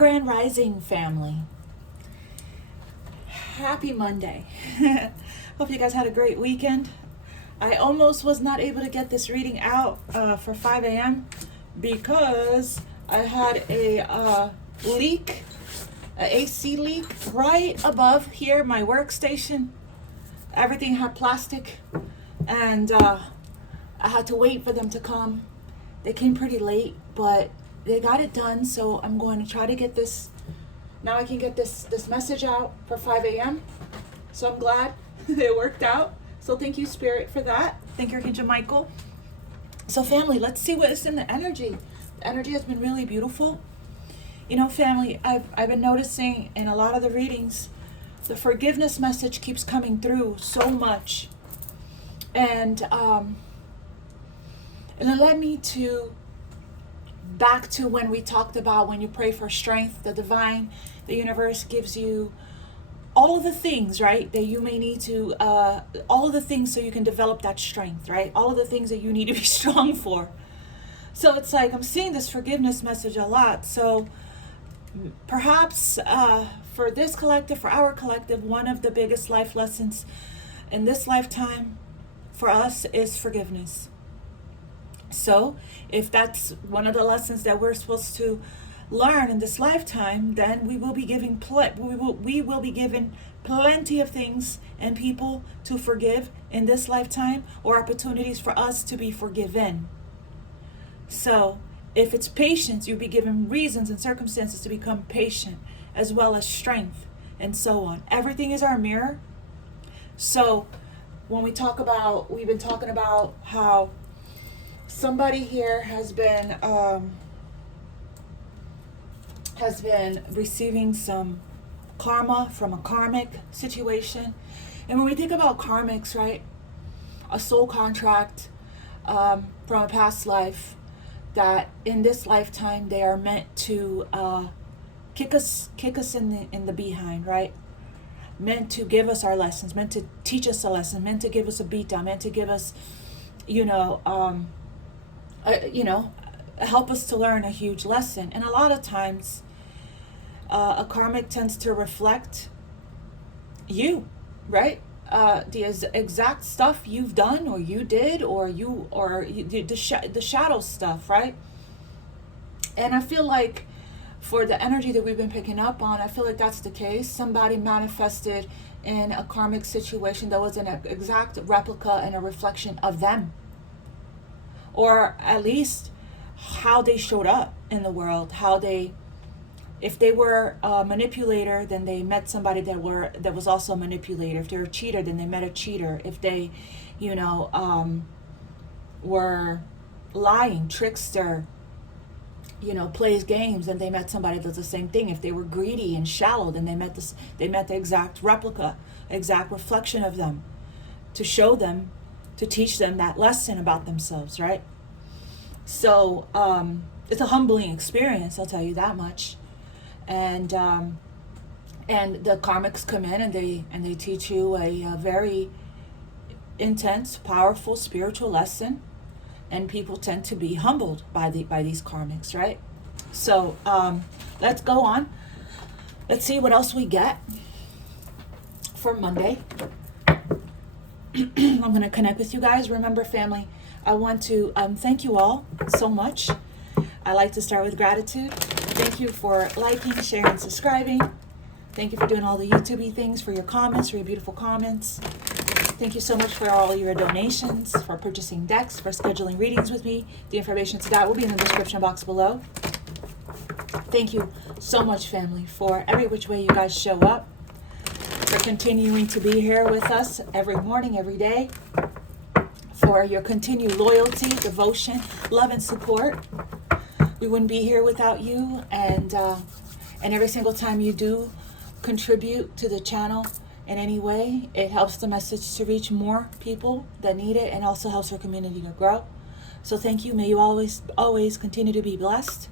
Grand Rising family. Happy Monday. Hope you guys had a great weekend. I almost was not able to get this reading out for 5 a.m. because I had a leak, an AC leak right above here, my workstation. Everything had plastic, and I had to wait for them to come. They came pretty late, but they got it done, so I'm going to try to get this. Now I can get this message out for 5 a.m. So I'm glad it worked out. So thank you, Spirit, for that. Thank you, Archangel Michael. So family, let's see what is in the energy. The energy has been really beautiful. You know, family, I've been noticing in a lot of the readings, the forgiveness message keeps coming through so much. And it led me back to when we talked about when you pray for strength, the divine, the universe gives you all of the things, right, that you may need to, all of the things so you can develop that strength, right? All of the things that you need to be strong for. So it's like I'm seeing this forgiveness message a lot. So perhaps for this collective, for our collective, one of the biggest life lessons in this lifetime for us is forgiveness. So if that's one of the lessons that we're supposed to learn in this lifetime, then we will be given we will be given plenty of things and people to forgive in this lifetime, or opportunities for us to be forgiven. So if it's patience, you'll be given reasons and circumstances to become patient, as well as strength and so on. Everything is our mirror. So when we've been talking about how somebody here has been receiving some karma from a karmic situation. And when we think about karmics, right, a soul contract from a past life, that in this lifetime they are meant to kick us in the behind, right? Meant to give us our lessons, meant to teach us a lesson, meant to give us a beat down, meant to give us, help us to learn a huge lesson. And a lot of times a karmic tends to reflect you, right? The exact stuff you've done, or you did, or the shadow stuff, right? And I feel like for the energy that we've been picking up on, I feel like that's the case. Somebody manifested in a karmic situation that was an exact replica and a reflection of them, or at least how they showed up in the world, if they were a manipulator, then they met somebody that was also a manipulator. If they were a cheater, then they met a cheater. If they, were lying, trickster, plays games, and they met somebody that does the same thing. If they were greedy and shallow, then they met the exact replica, exact reflection of them, to show them, to teach them that lesson about themselves, right? So it's a humbling experience, I'll tell you that much. And the karmics come in and they teach you a very intense, powerful spiritual lesson, and people tend to be humbled by these karmics, right? So let's go on. Let's see what else we get for Monday. I'm going to connect with you guys. Remember, family, I want to thank you all so much. I like to start with gratitude. Thank you for liking, sharing, subscribing. Thank you for doing all the YouTube-y things, for your comments, for your beautiful comments. Thank you so much for all your donations, for purchasing decks, for scheduling readings with me. The information to that will be in the description box below. Thank you so much, family, for every which way you guys show up, for continuing to be here with us every morning, every day, for your continued loyalty, devotion, love, and support. We wouldn't be here without you, and every single time you do contribute to the channel in any way, it helps the message to reach more people that need it, and also helps our community to grow. So thank you. May you always continue to be blessed,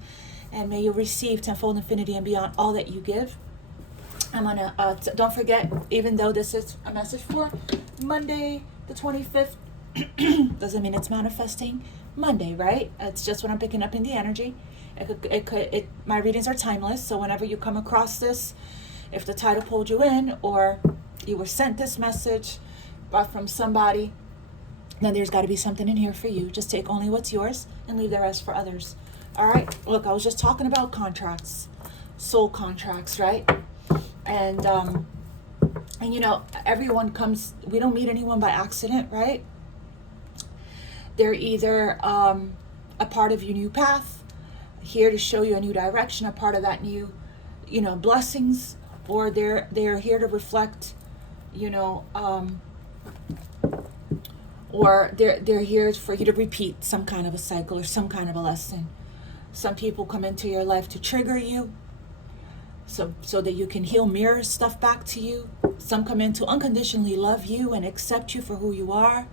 and may you receive tenfold infinity and beyond all that you give. I'm gonna don't forget, even though this is a message for Monday the 25th, doesn't mean it's manifesting Monday, right? It's just what I'm picking up in the energy. My readings are timeless, so whenever you come across this, if the title pulled you in, or you were sent this message from somebody, then there's got to be something in here for you. Just take only what's yours and leave the rest for others. All right. Look, I was just talking about contracts, soul contracts, right? And you know, everyone comes. We don't meet anyone by accident, right? They're either a part of your new path, here to show you a new direction, a part of that new, you know, blessings, or they're here to reflect, you know, or they're here for you to repeat some kind of a cycle or some kind of a lesson. Some people come into your life to trigger you, so that you can heal mirror stuff back to you. Some come in to unconditionally love you and accept you for who you are,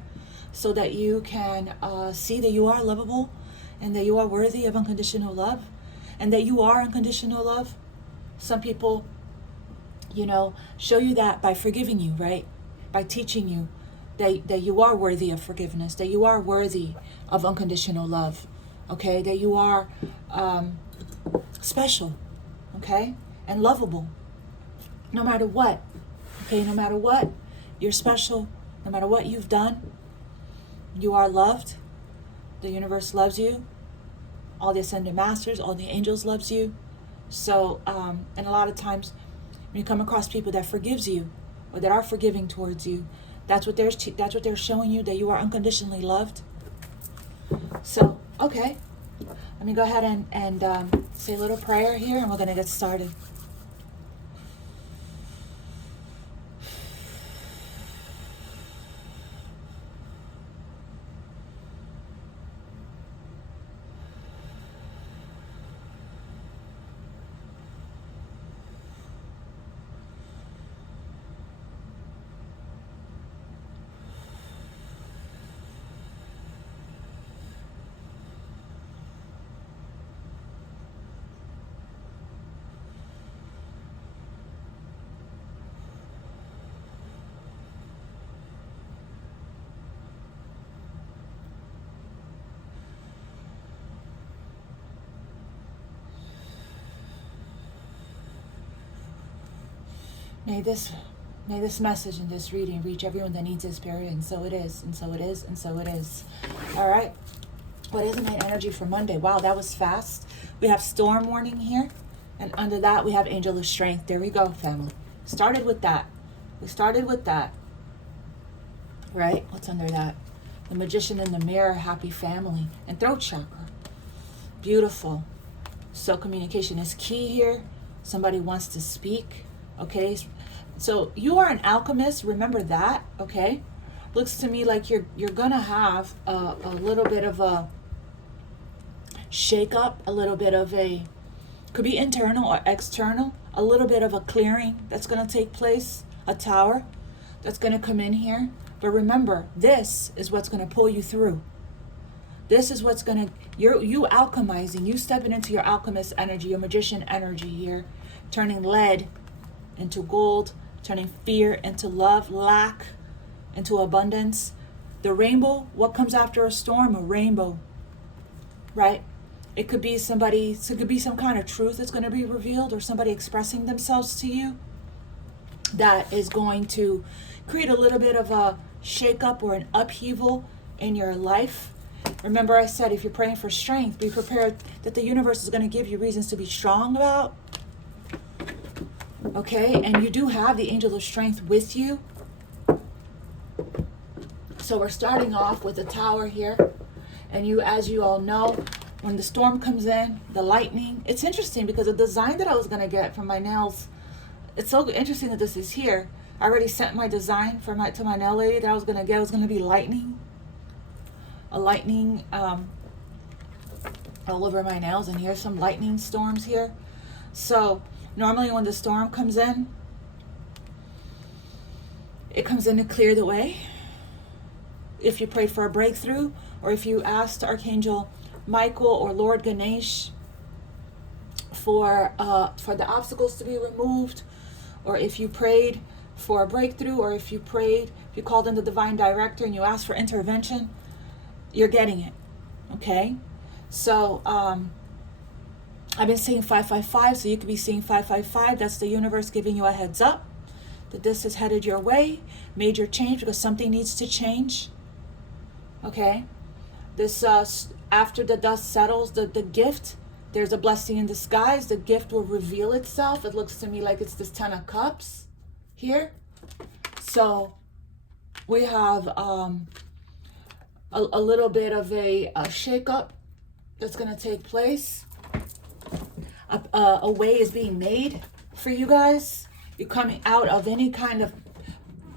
so that you can see that you are lovable and that you are worthy of unconditional love and that you are unconditional love. Some people, you know, show you that by forgiving you, right? By teaching you that you are worthy of forgiveness, that you are worthy of unconditional love, okay? That you are special, okay? And lovable, no matter what, okay? No matter what, you're special. No matter what you've done, you are loved. The universe loves you. All the ascended masters, all the angels loves you. So, and a lot of times when you come across people that forgives you or that are forgiving towards you, that's what they're showing you, that you are unconditionally loved. So, okay, let me go ahead and say a little prayer here, and we're going to get started. May this message and this reading reach everyone that needs this period, and so it is, and so it is, and so it is. All right. What is my energy for Monday? Wow, that was fast. We have storm warning here, and under that we have angel of strength. There we go, family. Started with that. We started with that. Right? What's under that? The magician in the mirror, happy family, and throat chakra. Beautiful. So communication is key here. Somebody wants to speak. Okay, so you are an alchemist. Remember that. Okay, looks to me like you're gonna have a little bit of a shake up, a little bit of a, could be internal or external, a little bit of a clearing that's gonna take place, a tower that's gonna come in here. But remember, this is what's gonna pull you through. This is what's gonna, you alchemizing, you stepping into your alchemist energy, your magician energy here, turning lead into gold, turning fear into love, lack into abundance. The rainbow, what comes after a storm? A rainbow, right? It could be somebody, so it could be some kind of truth that's going to be revealed, or somebody expressing themselves to you that is going to create a little bit of a shake-up or an upheaval in your life. Remember I said, if you're praying for strength, be prepared that the universe is going to give you reasons to be strong about. Okay, and you do have the angel of strength with you. So we're starting off with a tower here. And you, as you all know, when the storm comes in, the lightning, it's interesting because the design that I was going to get from my nails, it's so interesting that this is here. I already sent my design to my nail lady that I was going to get. It was going to be lightning. A lightning all over my nails. And here's some lightning storms here. So normally when the storm comes in, it comes in to clear the way. If you pray for a breakthrough, or if you asked Archangel Michael or Lord Ganesh for the obstacles to be removed, or if you prayed for a breakthrough, or if you called in the divine director and you asked for intervention, you're getting it. Okay? So I've been seeing 555, so you could be seeing 555. That's the universe giving you a heads up that this is headed your way. Major change, because something needs to change. Okay? This, after the dust settles, the gift, there's a blessing in disguise. The gift will reveal itself. It looks to me like it's this 10 of Cups here. So we have a little bit of a shake-up that's going to take place. A way is being made for you guys. You're coming out of any kind of,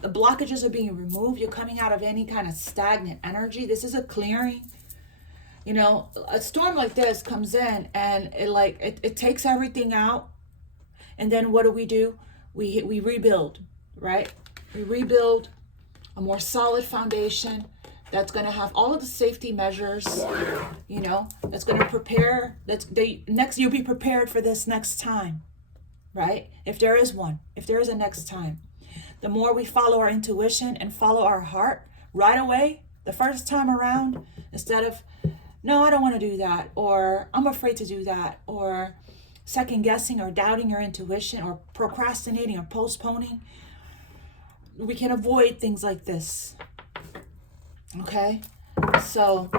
the blockages are being removed. You're coming out of any kind of stagnant energy. This is a clearing. You know, a storm like this comes in and it takes everything out. And then what do? We rebuild, right? We rebuild a more solid foundation that's going to have all of the safety measures, you know, that's going to prepare, you'll be prepared for this next time, right? If there is one, if there is a next time. The more we follow our intuition and follow our heart right away, the first time around, instead of, no, I don't want to do that, or I'm afraid to do that, or second guessing or doubting your intuition, or procrastinating or postponing, we can avoid things like this. Okay, so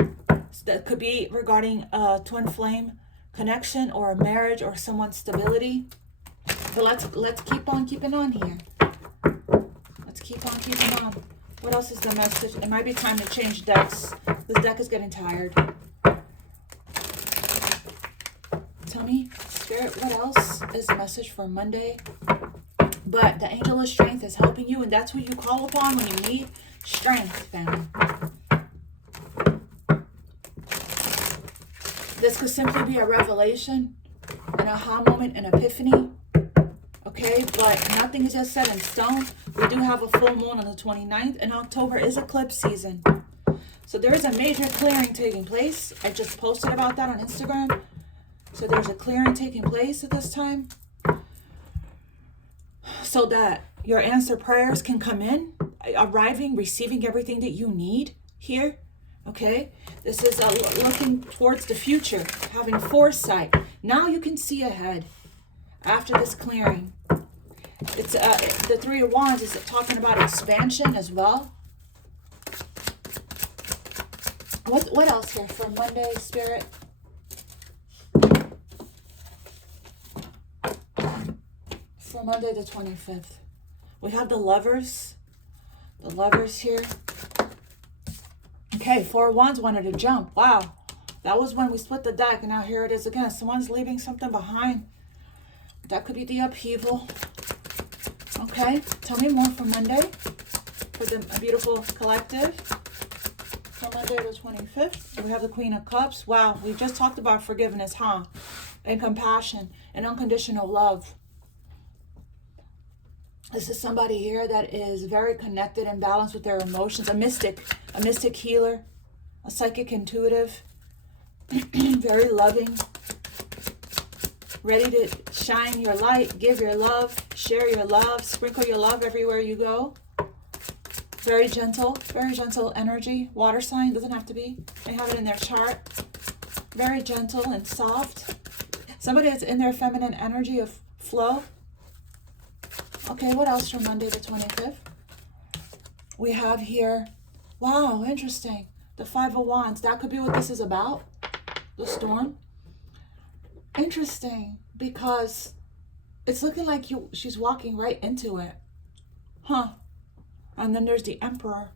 that could be regarding a twin flame connection or a marriage or someone's stability. But let's keep on keeping on here. Let's keep on keeping on. What else is the message? It might be time to change decks. This deck is getting tired. Tell me, Spirit, what else is the message for Monday? But the angel of strength is helping you, and that's who you call upon when you need strength, family. This could simply be a revelation, an aha moment, an epiphany. Okay, but nothing is just set in stone. We do have a full moon on the 29th, and October is eclipse season. So there is a major clearing taking place. I just posted about that on Instagram. So there's a clearing taking place at this time, so that your answered prayers can come in, arriving, receiving everything that you need here. Okay, this is looking towards the future, having foresight. Now you can see ahead after this clearing. It's the Three of Wands is talking about expansion as well. What else here for Monday, Spirit? For Monday the 25th, we have the Lovers. The Lovers here. Okay, Four of Wands wanted to jump. Wow, that was when we split the deck, and now here it is again. Someone's leaving something behind. That could be the upheaval. Okay, tell me more for Monday, for the beautiful collective. For Monday the 25th, we have the Queen of Cups. Wow, we just talked about forgiveness, huh? And compassion and unconditional love. This is somebody here that is very connected and balanced with their emotions. A mystic healer, a psychic intuitive, very loving, ready to shine your light, give your love, share your love, sprinkle your love everywhere you go. Very gentle energy. Water sign, doesn't have to be. They have it in their chart. Very gentle and soft. Somebody that's in their feminine energy of flow. Okay, what else for Monday the 25th? We have here, wow, interesting. The Five of Wands. That could be what this is about. The storm. Interesting, because it's looking like she's walking right into it. Huh. And then there's the Emperor.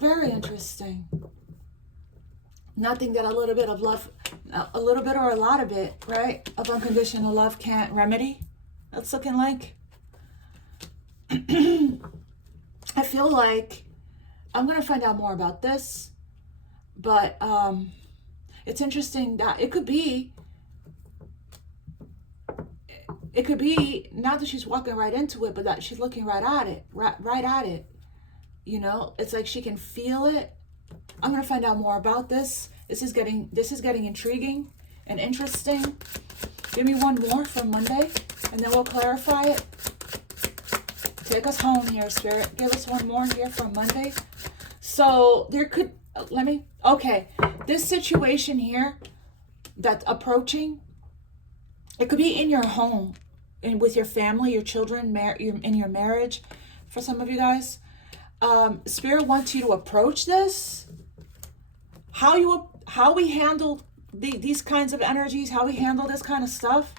Very interesting. Nothing that a little bit of love, a little bit or a lot of it, right, of unconditional love can't remedy. That's looking like. I feel like I'm going to find out more about this, but it's interesting that it could be not that she's walking right into it, but that she's looking right at it. You know, it's like she can feel it. I'm going to find out more about this. This is getting intriguing and interesting. Give me one more for Monday, and then we'll clarify it. Take us home here, Spirit. Give us one more here for Monday. So there could, okay, this situation here that's approaching, It could be in your home, and with your family, your children, in your marriage. For some of you guys, Spirit wants you to approach this. How we handle these kinds of energies, how we handle this kind of stuff,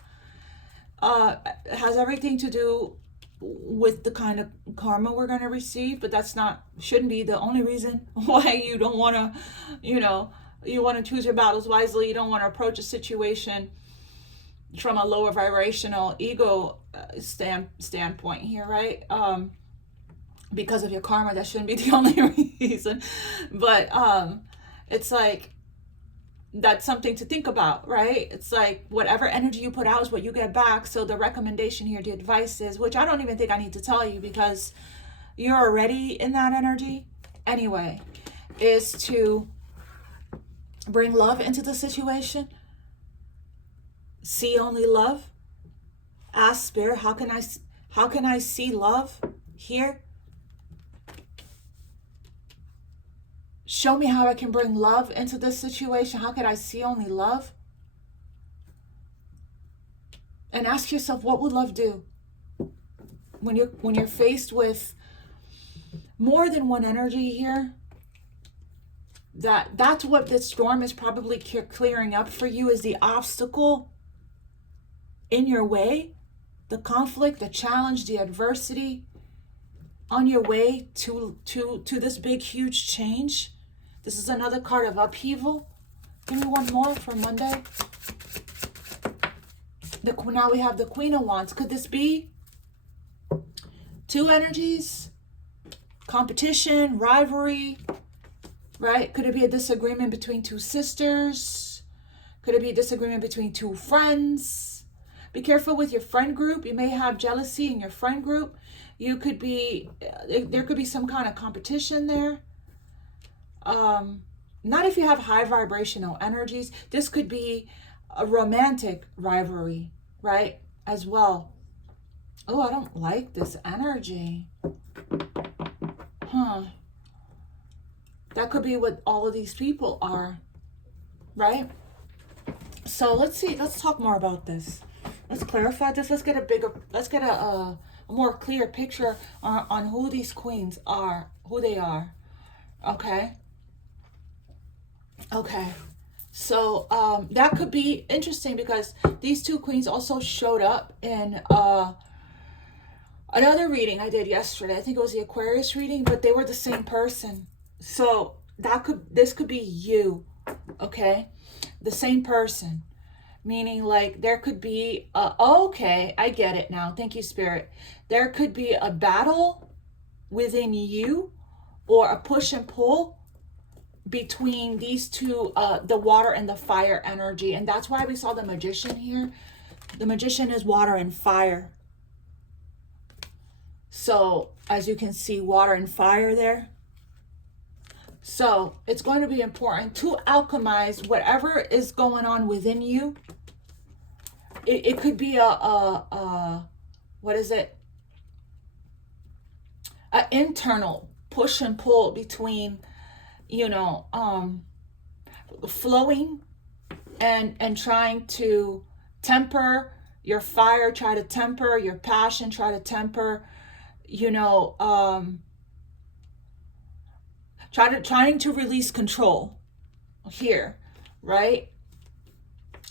has everything to do with the kind of karma we're going to receive. But shouldn't be the only reason why you don't want to, you want to choose your battles wisely. You don't want to approach a situation from a lower vibrational ego standpoint here, right? Because of your karma. That shouldn't be the only reason. But it's like, that's something to think about, right? It's like whatever energy you put out is what you get back. So the recommendation here, the advice is, which I don't even think I need to tell you because you're already in that energy anyway, is to bring love into the situation. See only love. Ask Spirit, how can I see love here? Show me how I can bring love into this situation. How can I see only love? And ask yourself, what would love do? When you're faced with more than one energy here, that's what this storm is probably clearing up for you, is the obstacle in your way, the conflict, the challenge, the adversity on your way to this big, huge change. This is another card of upheaval. Give me one more for Monday. Now we have the Queen of Wands. Could this be two energies? Competition, rivalry, right? Could it be a disagreement between two sisters? Could it be a disagreement between two friends? Be careful with your friend group. You may have jealousy in your friend group. There could be some kind of competition there. Not if you have high vibrational energies. This could be a romantic rivalry, right? As well. Oh, I don't like this energy. That could be what all of these people are, right? So let's see. Let's talk more about this. Let's clarify this. Let's get a more clear picture on who these queens are, who they are. Okay. So that could be interesting because these two queens also showed up in another reading I did yesterday. I think it was the Aquarius reading, but they were the same person. So this could be you, okay? The same person. Meaning like there could be, okay, I get it now. Thank you, Spirit. There could be a battle within you or a push and pull between these two, the water and the fire energy. And that's why we saw the Magician here. The Magician is water and fire. So as you can see, water and fire there. So it's going to be important to alchemize whatever is going on within you. It could be what is it? An internal push and pull between, flowing and trying to temper your fire, try to temper your passion, try to temper, trying to release control here, right?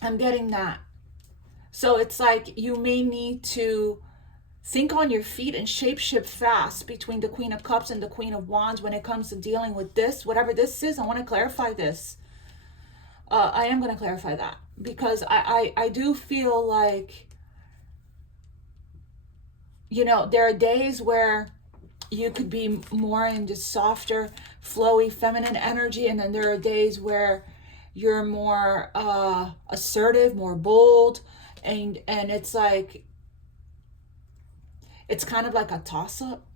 I'm getting that. So it's like you may need to think on your feet and shapeshift fast between the Queen of Cups and the Queen of Wands when it comes to dealing with this, whatever this is. I want to clarify this. I am going to clarify that because I do feel like, there are days where you could be more in just softer, flowy, feminine energy. And then there are days where you're more assertive, more bold. And it's like, it's kind of like a toss-up.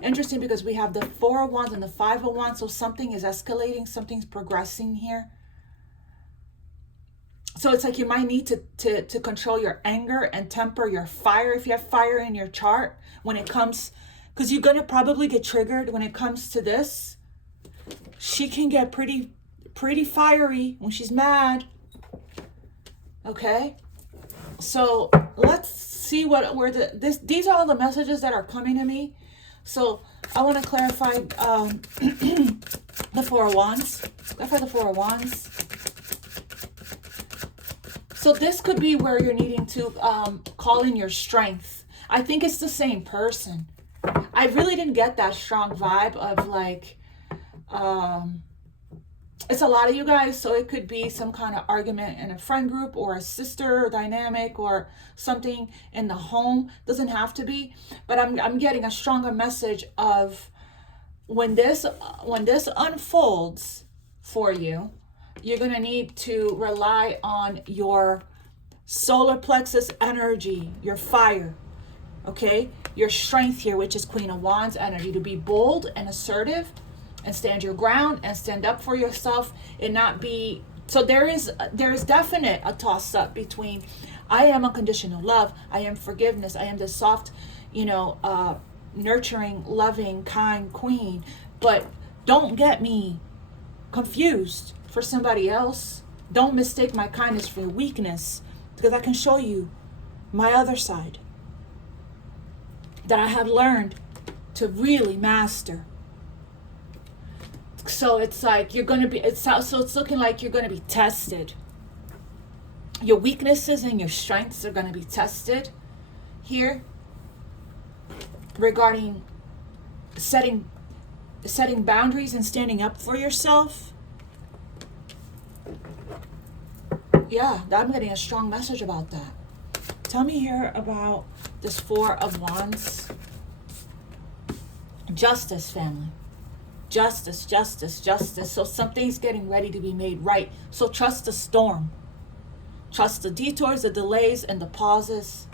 Interesting because we have the Four of Wands and the Five of Wands. So something is escalating, something's progressing here. So it's like you might need to control your anger and temper your fire. If you have fire in your chart when it comes, because you're going to probably get triggered when it comes to this. She can get pretty fiery when she's mad. Okay? So let's see these are all the messages that are coming to me. So I want to clarify the Four of Wands. Clarify the Four of Wands. So this could be where you're needing to call in your strength. I think it's the same person. I really didn't get that strong vibe of like, it's a lot of you guys, so it could be some kind of argument in a friend group or a sister dynamic or something in the home. Doesn't have to be, but I'm getting a stronger message of when this unfolds for you, you're going to need to rely on your solar plexus energy, your fire, okay? Your strength here, which is Queen of Wands energy, to be bold and assertive and stand your ground and stand up for yourself and not be... So there is definite a toss up between I am unconditional love, I am forgiveness, I am the soft, nurturing, loving, kind queen, but don't get me confused for somebody else. Don't mistake my kindness for weakness, because I can show you my other side that I have learned to really master. So it's like you're going to be, it's looking like you're going to be tested. Your weaknesses and your strengths are going to be tested here regarding setting boundaries and standing up for yourself. Yeah, I'm getting a strong message about that. Tell me here about this Four of Wands. Justice, family. Justice, justice, justice. So something's getting ready to be made right. So trust the storm. Trust the detours, the delays, and the pauses.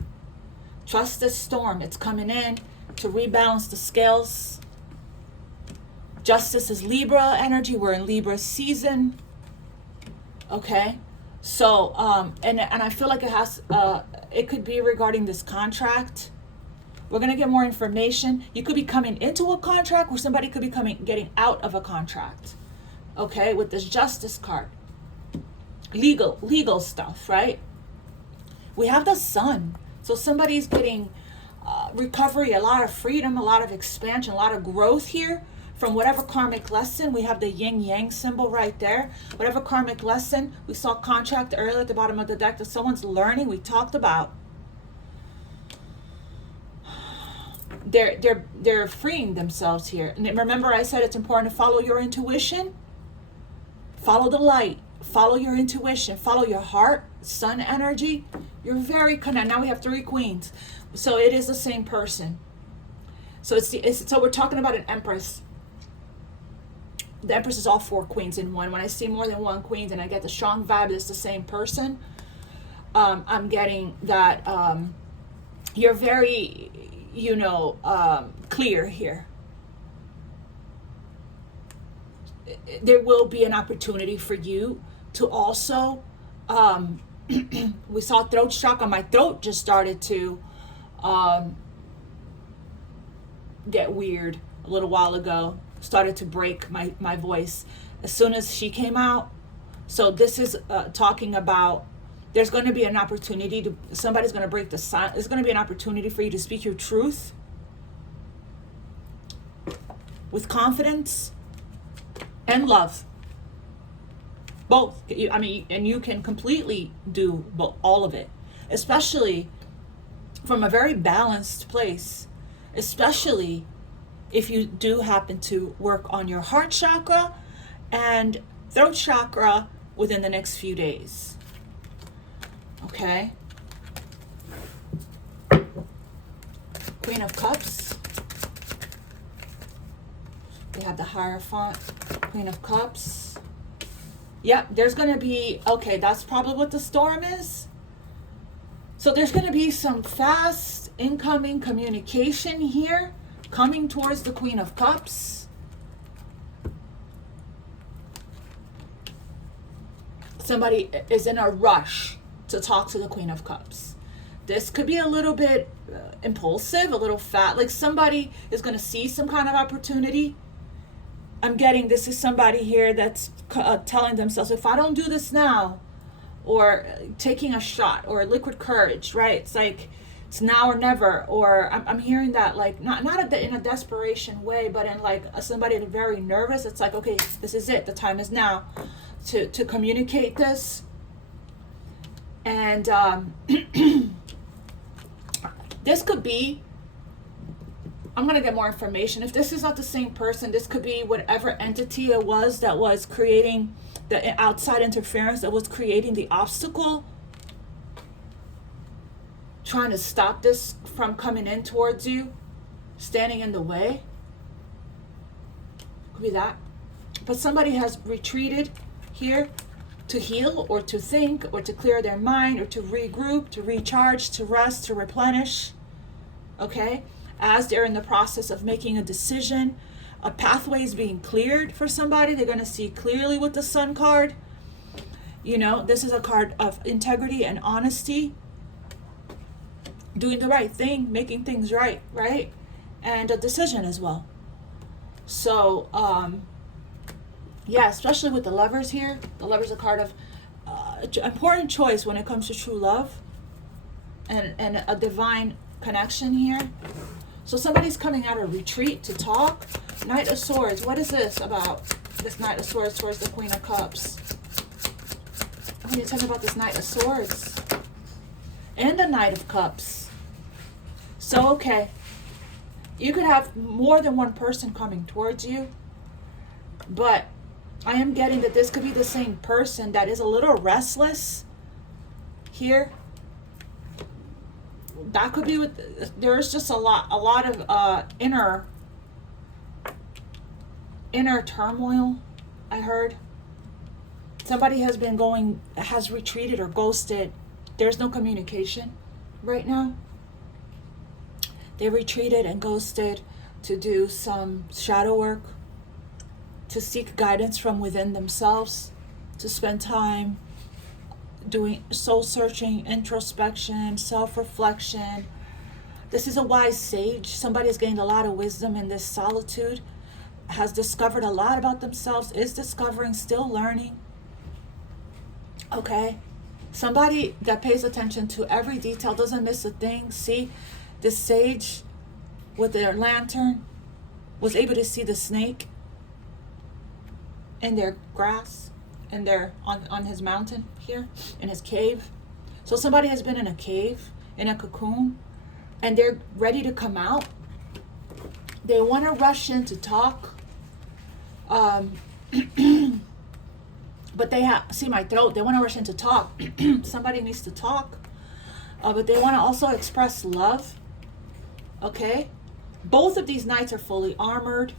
Trust this storm. It's coming in to rebalance the scales. Justice is Libra energy. We're in Libra season. Okay. So, and I feel like it could be regarding this contract. We're going to get more information. You could be coming into a contract, or somebody could be getting out of a contract. Okay, with this Justice card. Legal stuff, right? We have the Sun. So somebody's getting recovery, a lot of freedom, a lot of expansion, a lot of growth here from whatever karmic lesson. We have the yin yang symbol right there. Whatever karmic lesson. We saw contract earlier at the bottom of the deck that someone's learning. We talked about they're freeing themselves here. And remember, I said it's important to follow your intuition, follow the light, follow your intuition, follow your heart, Sun energy. You're very connected. Now we have 3 queens, so it is the same person. So so we're talking about an Empress. The Empress is all 4 queens in one. When I see more than 1 queen and I get the strong vibe that it's the same person, I'm getting that you're very clear here. There will be an opportunity for you to also we saw throat chakra. My throat just started to get weird a little while ago, started to break my voice as soon as she came out. So this is talking about there's going to be an opportunity somebody's going to break the silence. There's going to be an opportunity for you to speak your truth with confidence and love. Both. And you can completely do all of it, especially from a very balanced place, especially if you do happen to work on your heart chakra and throat chakra within the next few days. Okay. Queen of Cups. We have the Hierophant, Queen of Cups. Yep, there's going to be, okay, that's probably what the storm is. So there's going to be some fast incoming communication here coming towards the Queen of Cups. Somebody is in a rush to talk to the Queen of Cups. This could be a little bit impulsive, a little fat, like somebody is going to see some kind of opportunity. I'm getting this is somebody here that's telling themselves, if I don't do this now, or taking a shot, or liquid courage, right? It's like it's now or never. Or I'm hearing that, like, not in a desperation way, but in like somebody very nervous. It's like, okay, this is it. The time is now to communicate this. And this could be, I'm going to get more information. If this is not the same person, this could be whatever entity it was that was creating the outside interference, that was creating the obstacle, trying to stop this from coming in towards you, standing in the way. Could be that. But somebody has retreated here to heal, or to think, or to clear their mind, or to regroup, to recharge, to rest, to replenish. Okay? As they're in the process of making a decision, a pathway is being cleared for somebody. They're going to see clearly with the Sun card. You know, this is a card of integrity and honesty. Doing the right thing, making things right, right? And a decision as well. So, yeah, especially with the Lovers here. The Lovers are a card of important choice when it comes to true love and a divine connection here. So somebody's coming out of retreat to talk. Knight of Swords. What is this about? This Knight of Swords towards the Queen of Cups. What are you talking about, this Knight of Swords? And the Knight of Cups. So, okay. You could have more than one person coming towards you. But I am getting that this could be the same person that is a little restless here. That could be with, there's just a lot of inner turmoil, I heard. Somebody has retreated or ghosted. There's no communication right now. They retreated and ghosted to do some shadow work, to seek guidance from within themselves, to spend time doing soul searching, introspection, self-reflection. This is a wise sage. Somebody has gained a lot of wisdom in this solitude, has discovered a lot about themselves, is discovering, still learning. Okay? Somebody that pays attention to every detail, doesn't miss a thing. See, this sage with their lantern was able to see the snake in their grass, and they're on his mountain here, in his cave. So somebody has been in a cave, in a cocoon, and they're ready to come out. They want to rush in to talk. But they have, see my throat, they want to rush in to talk. Somebody needs to talk. But they want to also express love. Okay? Both of these knights are fully armored.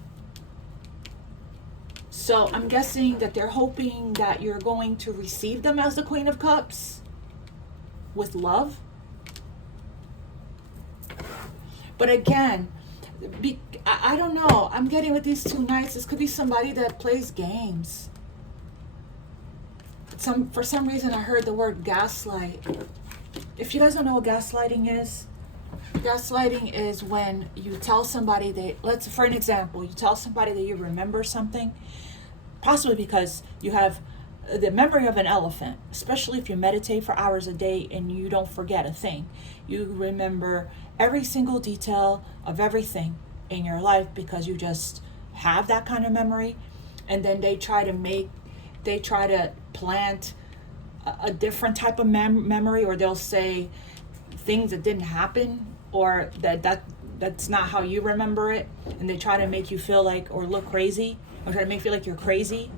So I'm guessing that they're hoping that you're going to receive them as the Queen of Cups with love. But again, I don't know. I'm getting with these two knights, this could be somebody that plays games. For some reason I heard the word gaslight. If you guys don't know what gaslighting is when you tell somebody for an example, you tell somebody that you remember something, possibly because you have the memory of an elephant, especially if you meditate for hours a day and you don't forget a thing. You remember every single detail of everything in your life because you just have that kind of memory. And then they try to plant a different type of memory, or they'll say things that didn't happen, or that's not how you remember it, and they try to make you feel like, or look crazy, or try to make you feel like you're crazy,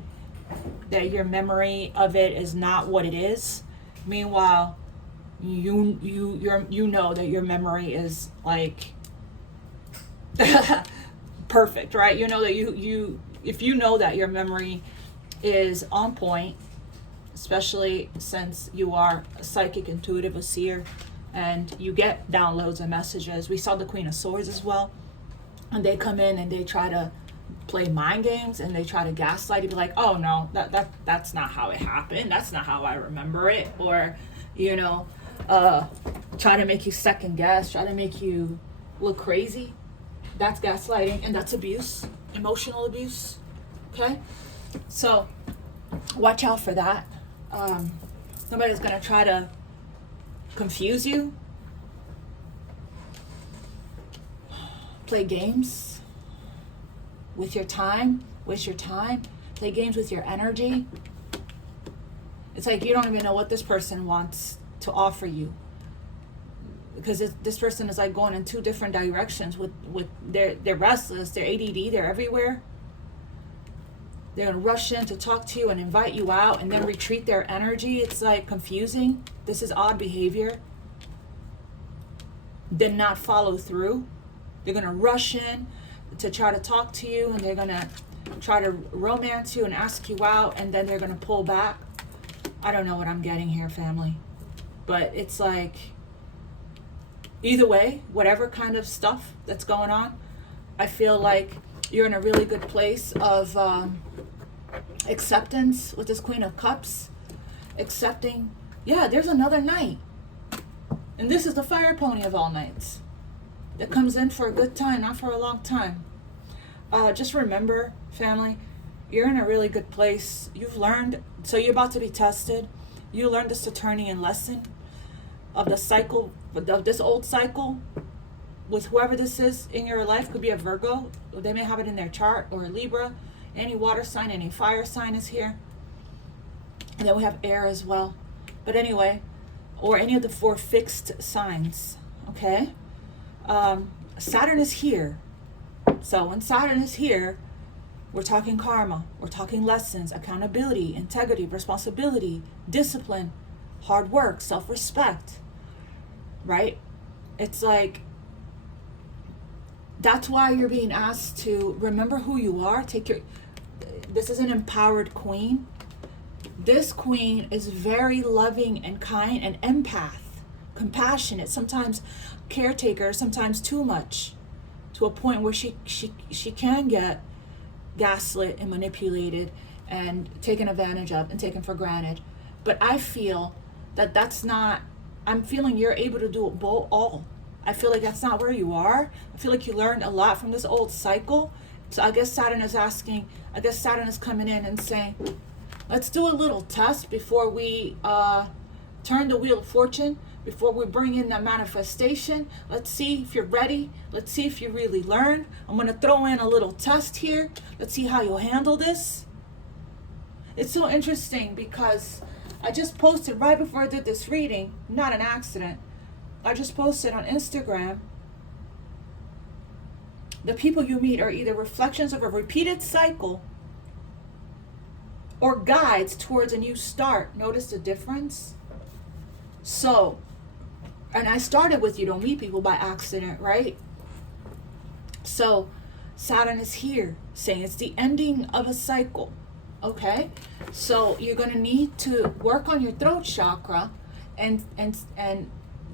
that your memory of it is not what it is. Meanwhile, you know that your memory is like perfect, right? You know that if you know that your memory is on point, especially since you are a psychic, intuitive, a seer, and you get downloads and messages. We saw the Queen of Swords as well, and they come in and they try to play mind games and they try to gaslight you, be like, oh no, that's not how it happened, that's not how I remember it, or try to make you second guess, try to make you look crazy. That's gaslighting, and that's abuse, emotional abuse. Okay, so watch out for that. Somebody's going to try to confuse you, play games with your time, waste your time, play games with your energy. It's like you don't even know what this person wants to offer you, because this person is like going in two different directions with they're restless, they're ADD, they're everywhere. They're going to rush in to talk to you and invite you out and then retreat their energy. It's like confusing. This is odd behavior. Then not follow through. They're going to rush in to try to talk to you, and they're going to try to romance you and ask you out, and then they're going to pull back. I don't know what I'm getting here, family. But it's like, either way, whatever kind of stuff that's going on, I feel like you're in a really good place of acceptance with this Queen of Cups. Accepting, yeah, there's another night. And this is the fire pony of all nights. That comes in for a good time, not for a long time. Just remember, family, you're in a really good place. You've learned, so you're about to be tested. You learned the Saturnian lesson of the cycle, of this old cycle with whoever this is in your life. Could be a Virgo. They may have it in their chart, or a Libra. Any water sign, any fire sign is here. And then we have air as well. But anyway, or any of the 4 fixed signs, okay? Saturn is here. So when Saturn is here, we're talking karma, we're talking lessons, accountability, integrity, responsibility, discipline, hard work, self-respect, right? It's like, that's why you're being asked to remember who you are. This is an empowered queen. This queen is very loving and kind and empath, compassionate, sometimes caretaker, sometimes too much, to a point where she can get gaslit and manipulated and taken advantage of and taken for granted. But I feel that that's not, I'm feeling you're able to do it all. I feel like that's not where you are. I feel like you learned a lot from this old cycle. So I guess Saturn is coming in and saying, let's do a little test before we turn the wheel of fortune, before we bring in that manifestation. Let's see if you're ready. Let's see if you really learned. I'm going to throw in a little test here. Let's see how you'll handle this. It's so interesting because I just posted right before I did this reading, not an accident. I just posted on Instagram, the people you meet are either reflections of a repeated cycle or guides towards a new start. Notice the difference? So, and I started with you don't meet people by accident, right? So, Saturn is here saying it's the ending of a cycle, okay? So, you're going to need to work on your throat chakra and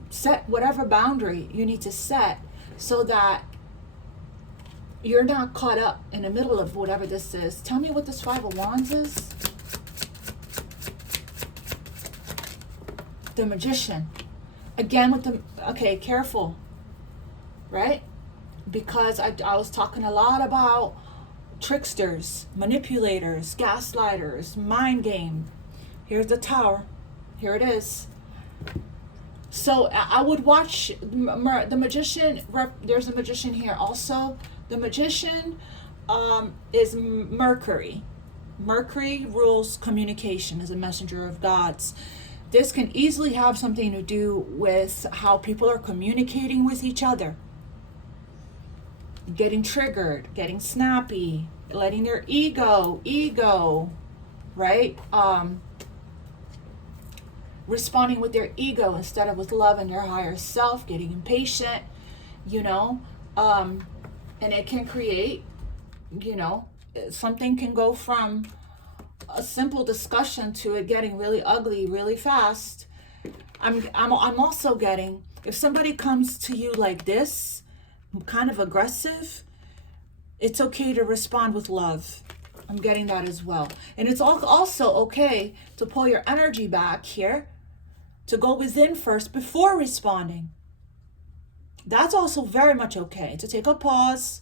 set whatever boundary you need to set so that you're not caught up in the middle of whatever this is. Tell me what this 5 of Wands is. The Magician. Again with the, okay, careful, right? Because I was talking a lot about tricksters, manipulators, gaslighters, mind game. Here's the Tower. Here it is. So I would watch the Magician. There's a Magician here also. The Magician is Mercury. Mercury rules communication as a messenger of gods. This can easily have something to do with how people are communicating with each other. Getting triggered, getting snappy, letting their ego, right? Responding with their ego instead of with love and their higher self, getting impatient, and it can create, something can go from a simple discussion to it getting really ugly really fast. I'm also getting, if somebody comes to you like this, kind of aggressive, it's okay to respond with love. I'm getting that as well. And it's also okay to pull your energy back here, to go within first before responding. That's also very much okay, to take a pause,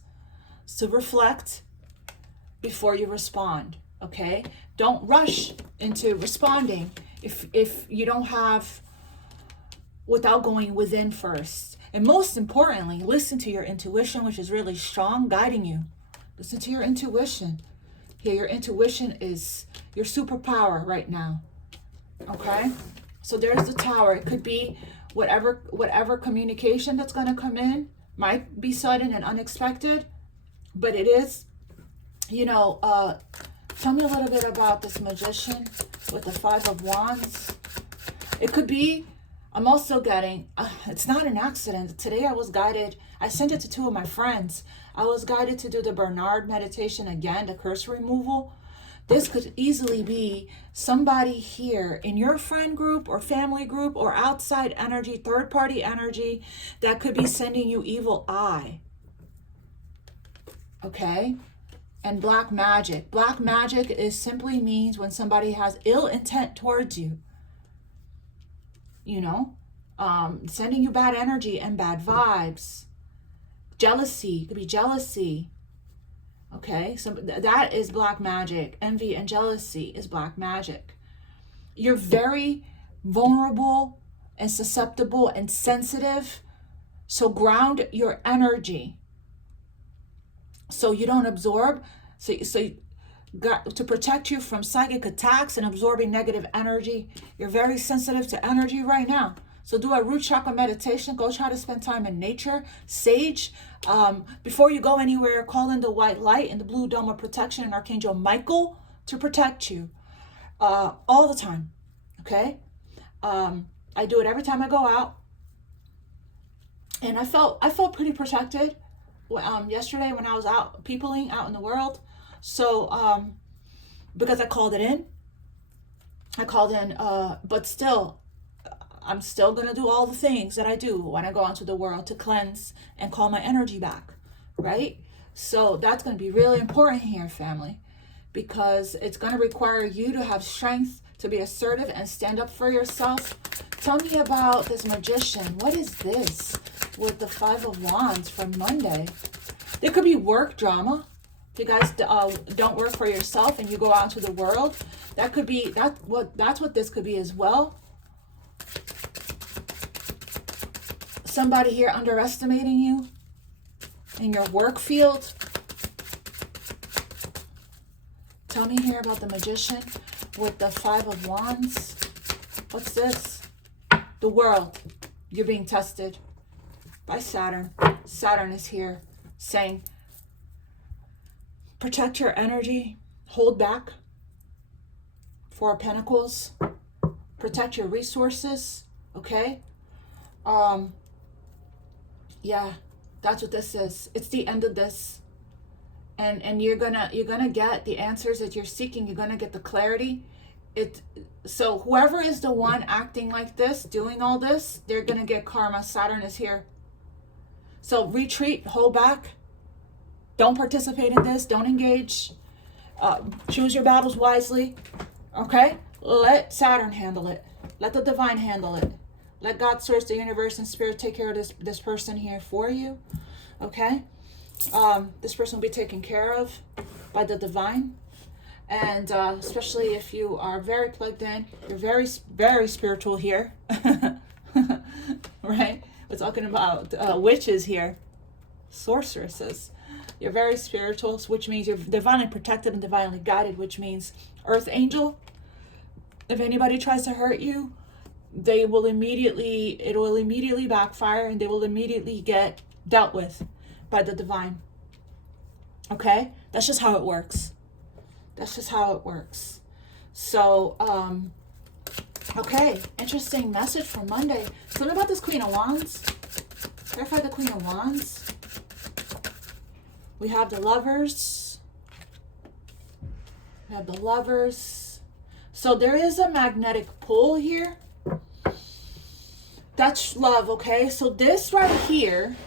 to reflect before you respond, okay? Don't rush into responding. if you don't have, without going within first. And most importantly, listen to your intuition, which is really strong, guiding you. Listen to your intuition. Here, your intuition is your superpower right now. Okay? So there's the Tower. It could be whatever communication that's going to come in. Might be sudden and unexpected. But it is, you know, tell me a little bit about this Magician with the Five of Wands. It could be, I'm also getting, it's not an accident. Today I was guided, I sent it to 2 of my friends. I was guided to do the Bernard meditation again, the curse removal. This could easily be somebody here in your friend group or family group or outside energy, third-party energy that could be sending you evil eye. Okay? And black magic. Black magic is simply means when somebody has ill intent towards you. You know? Sending you bad energy and bad vibes. Jealousy. It could be jealousy. Okay? So that is black magic. Envy and jealousy is black magic. You're very vulnerable and susceptible and sensitive. So ground your energy. So you don't absorb, so to protect you from psychic attacks and absorbing negative energy. You're very sensitive to energy right now. So do a root chakra meditation. Go try to spend time in nature. Sage. Before you go anywhere, call in the white light and the blue dome of protection and Archangel Michael to protect you all the time. Okay? I do it every time I go out. And I felt pretty protected. Yesterday when I was out peopling out in the world. So because I called in, but still I'm still gonna do all the things that I do when I go out to the world to cleanse and call my energy back, right? So that's gonna be really important here, family, because it's gonna require you to have strength to be assertive and stand up for yourself. Tell me about this Magician. What is this with the Five of Wands from Monday? There could be work drama. If you guys don't work for yourself and you go out into the world, that could be that's what this could be as well. Somebody here underestimating you in your work field. Tell me here about the Magician with the Five of Wands. What's this? The world. You're being tested by Saturn. Saturn is here saying, protect your energy, hold back. Four of Pentacles. Protect your resources, okay? Yeah, that's what this is. It's the end of this. And you're gonna get the answers that you're seeking. You're gonna get the clarity. So whoever is the one acting like this, doing all this, they're gonna get karma. Saturn is here. So retreat, hold back. Don't participate in this. Don't engage. Choose your battles wisely. Okay? Let Saturn handle it. Let the divine handle it. Let God, source, the universe, and spirit take care of this person here for you. Okay? This person will be taken care of by the divine. And especially if you are very plugged in, you're very, very spiritual here. Right? We're talking about witches here. Sorceresses. You're very spiritual, which means you're divinely protected and divinely guided, which means earth angel. If anybody tries to hurt you, it will immediately backfire and they will immediately get dealt with by the divine. Okay? That's just how it works. That's just how it works. So, okay. Interesting message for Monday. Something about this Queen of Wands. Clarify the Queen of Wands. We have the Lovers. We have the Lovers. So there is a magnetic pull here. That's love, okay? So this right here,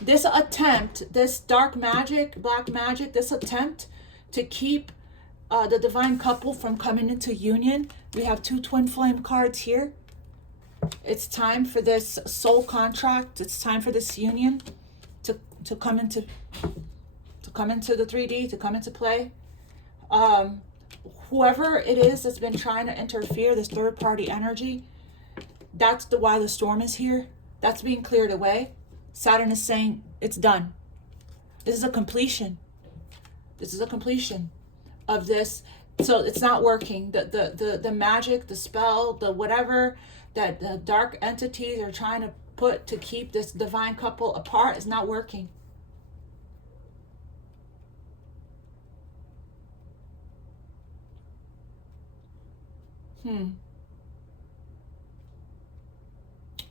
this attempt, this dark magic, black magic, this attempt to keep the divine couple from coming into union. We have 2 twin flame cards here. It's time for this soul contract. It's time for this union to come into the 3D, to come into play. whoever it is that's been trying to interfere, this third party energy, that's why the storm is here. That's being cleared away. Saturn is saying it's done. This is a completion. This is a completion of this. So it's not working. The magic, the spell, the whatever that the dark entities are trying to put to keep this divine couple apart is not working.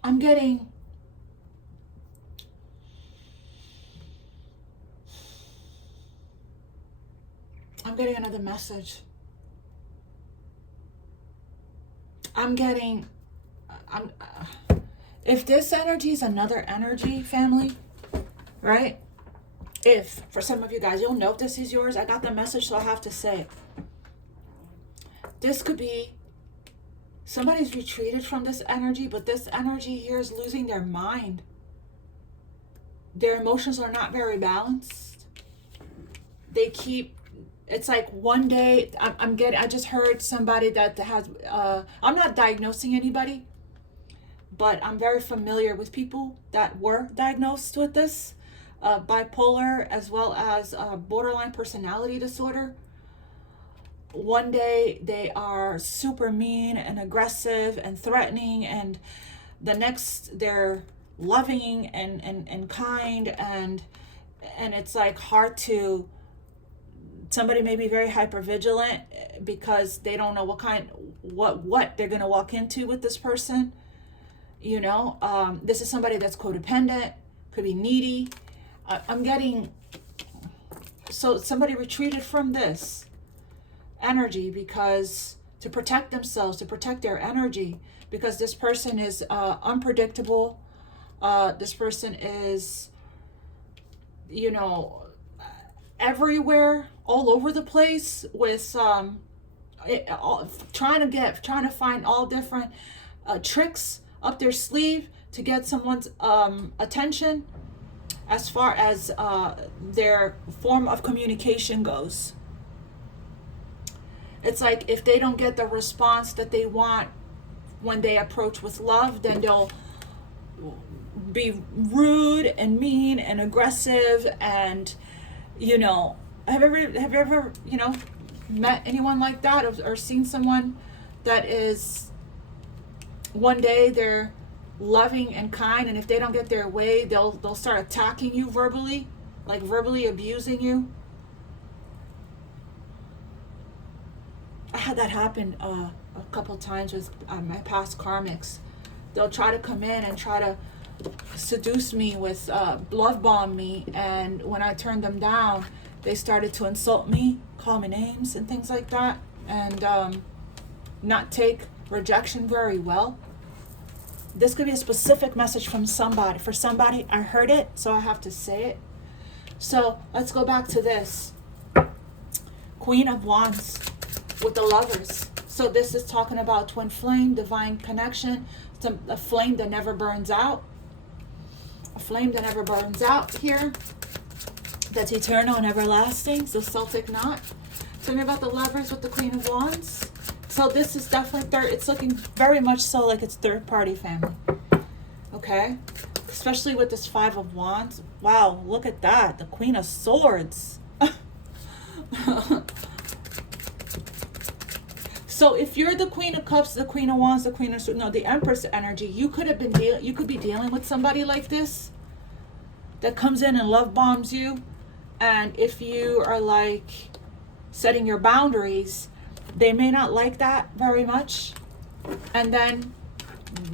I'm getting another message. If this energy is another energy, family, right? If, for some of you guys, you'll know if this is yours. I got the message, so I have to say it. This could be somebody's retreated from this energy, but this energy here is losing their mind. Their emotions are not very balanced. They keep, it's like one day, I just heard somebody that has, I'm not diagnosing anybody, but I'm very familiar with people that were diagnosed with this, bipolar as well as borderline personality disorder. One day they are super mean and aggressive and threatening, and the next they're loving and kind, and it's like hard to, somebody may be very hyper vigilant because they don't know what they're going to walk into with this person. You know, this is somebody that's codependent, could be needy. I'm getting, so somebody retreated from this energy because to protect themselves, to protect their energy, because this person is unpredictable. This person is, you know, everywhere, all over the place with trying to find all different tricks up their sleeve to get someone's attention as far as their form of communication goes. It's like if they don't get the response that they want when they approach with love, then they'll be rude and mean and aggressive. And, you know, have you ever, you know, met anyone like that, or seen someone that is, one day they're loving and kind, and if they don't get their way, they'll start attacking you verbally, like verbally abusing you? I had that happen a couple times with my past karmics. They'll try to come in and try to seduce me with love bomb me, and when I turned them down, they started to insult me, call me names and things like that, and not take rejection very well. This could be a specific message from somebody. For somebody, I heard it, so I have to say it. So let's go back to this. Queen of Wands with the Lovers. So this is talking about twin flame, divine connection, a flame that never burns out. A flame that never burns out here. That's eternal and everlasting. So Celtic knot. Tell me about the Lovers with the Queen of Wands. So this is definitely it's looking very much so like it's third party family. Okay? Especially with this Five of Wands. Wow, look at that. The Queen of Swords. So if you're the Queen of Cups, the Queen of Wands, the Queen of Swords, no, the Empress energy, you could be dealing with somebody like this that comes in and love bombs you. And if you are like setting your boundaries, they may not like that very much. And then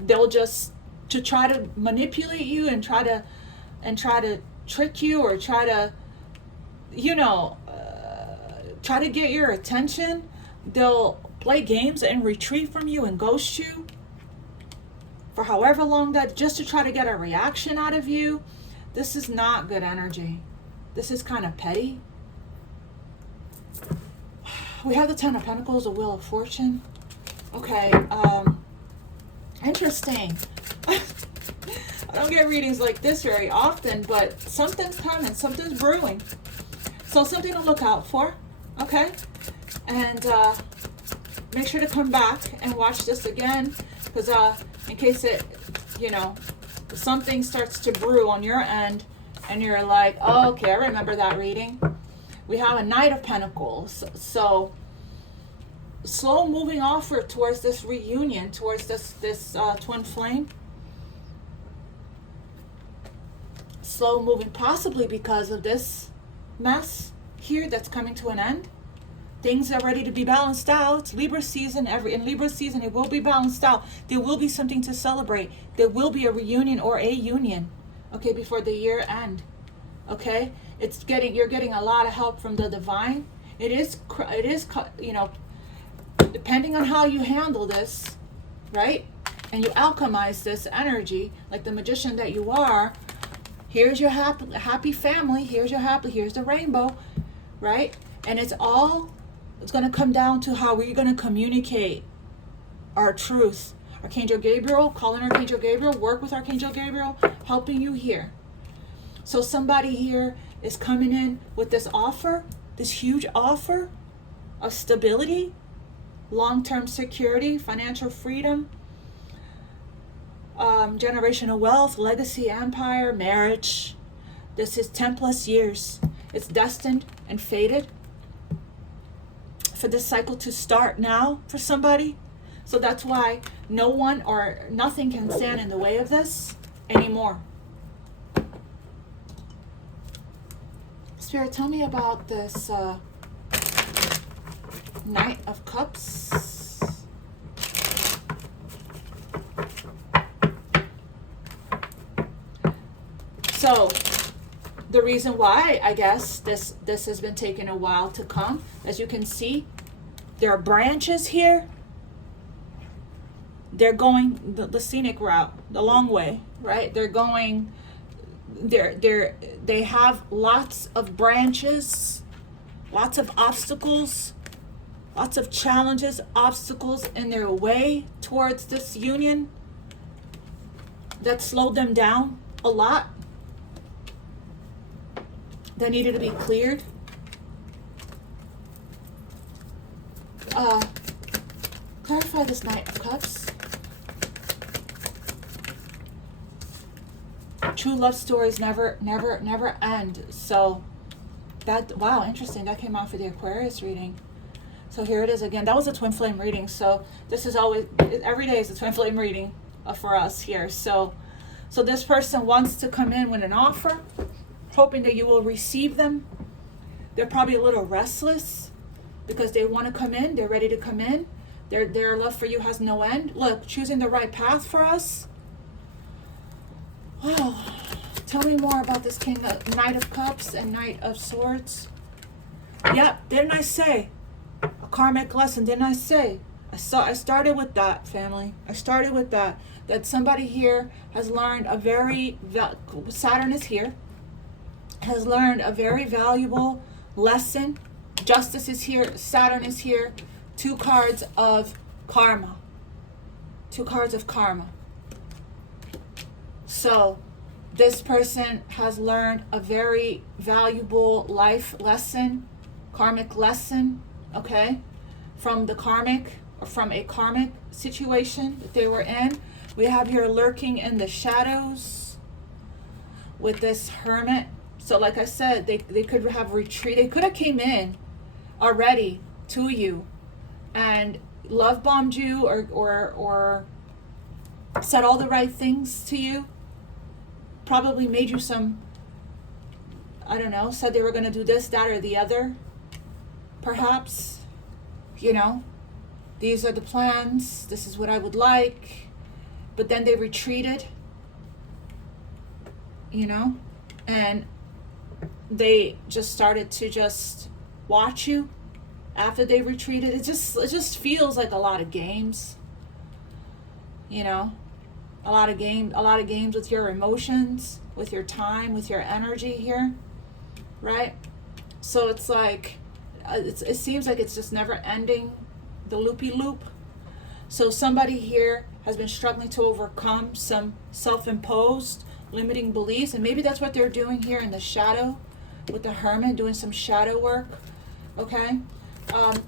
they'll just to try to manipulate you and try to trick you, or try to, you know, try to get your attention. They'll play games and retreat from you and ghost you for however long, that just to try to get a reaction out of you. This is not good energy. This is kind of petty. We have the Ten of Pentacles, the Wheel of Fortune. Okay, interesting. I don't get readings like this very often, but something's coming, something's brewing. So something to look out for, okay? And make sure to come back and watch this again, because in case it, you know, something starts to brew on your end and you're like, oh, okay, I remember that reading. We have a Knight of Pentacles. So slow moving offer towards this reunion, towards this twin flame. Slow moving, possibly because of this mess here that's coming to an end. Things are ready to be balanced out. It's Libra season. In Libra season, it will be balanced out. There will be something to celebrate. There will be a reunion or a union, okay, before the year end. Okay, you're getting a lot of help from the divine. It is, you know, depending on how you handle this, right? And you alchemize this energy like the magician that you are. Here's your happy family. Here's the rainbow, right? And it's going to come down to how we're going to communicate our truth. Archangel Gabriel, call in Archangel Gabriel, work with Archangel Gabriel, helping you here. So somebody here is coming in with this offer, this huge offer of stability, long-term security, financial freedom, generational wealth, legacy, empire, marriage. This is 10 plus years. It's destined and fated for this cycle to start now for somebody. So that's why no one or nothing can stand in the way of this anymore. Spirit, tell me about this Knight of Cups. So the reason why, I guess, this has been taking a while to come, as you can see, there are branches here. They're going the scenic route, the long way, right? They're going, they have lots of branches, lots of obstacles, lots of challenges, obstacles in their way towards this union that slowed them down a lot, that needed to be cleared. Clarify this Knight of Cups. True love stories never end. So that, wow, interesting. That came out for the Aquarius reading. So here it is again. That was a twin flame reading. So this is always, every day is a twin flame reading for us here. So this person wants to come in with an offer, hoping that you will receive them. They're probably a little restless because they want to come in. They're ready to come in. Their love for you has no end. Look, choosing the right path for us. Wow. Tell me more about this Knight of Cups and Knight of Swords. Yep, didn't I say? A karmic lesson, didn't I say? I started with that, family. I started with that. That somebody here has learned a very, Saturn is here, has learned a very valuable lesson. Justice is here, Saturn is here. Two cards of karma. Two cards of karma. So this person has learned a very valuable life lesson, karmic lesson, okay, from the karmic, or from a karmic situation that they were in. We have here lurking in the shadows with this Hermit. So like I said, they could have retreated. They could have came in already to you and love bombed you or said all the right things to you. Probably made you some, I don't know, said they were going to do this, that, or the other. Perhaps, you know, these are the plans. This is what I would like. But then they retreated, you know, and they just started to just watch you after they retreated. It just feels like a lot of games, you know, a lot of games with your emotions, with your time, with your energy here, right? So it's like, it seems like it's just never ending, the loopy loop. So somebody here has been struggling to overcome some self-imposed limiting beliefs, and maybe that's what they're doing here in the shadow with the Hermit, doing some shadow work, okay?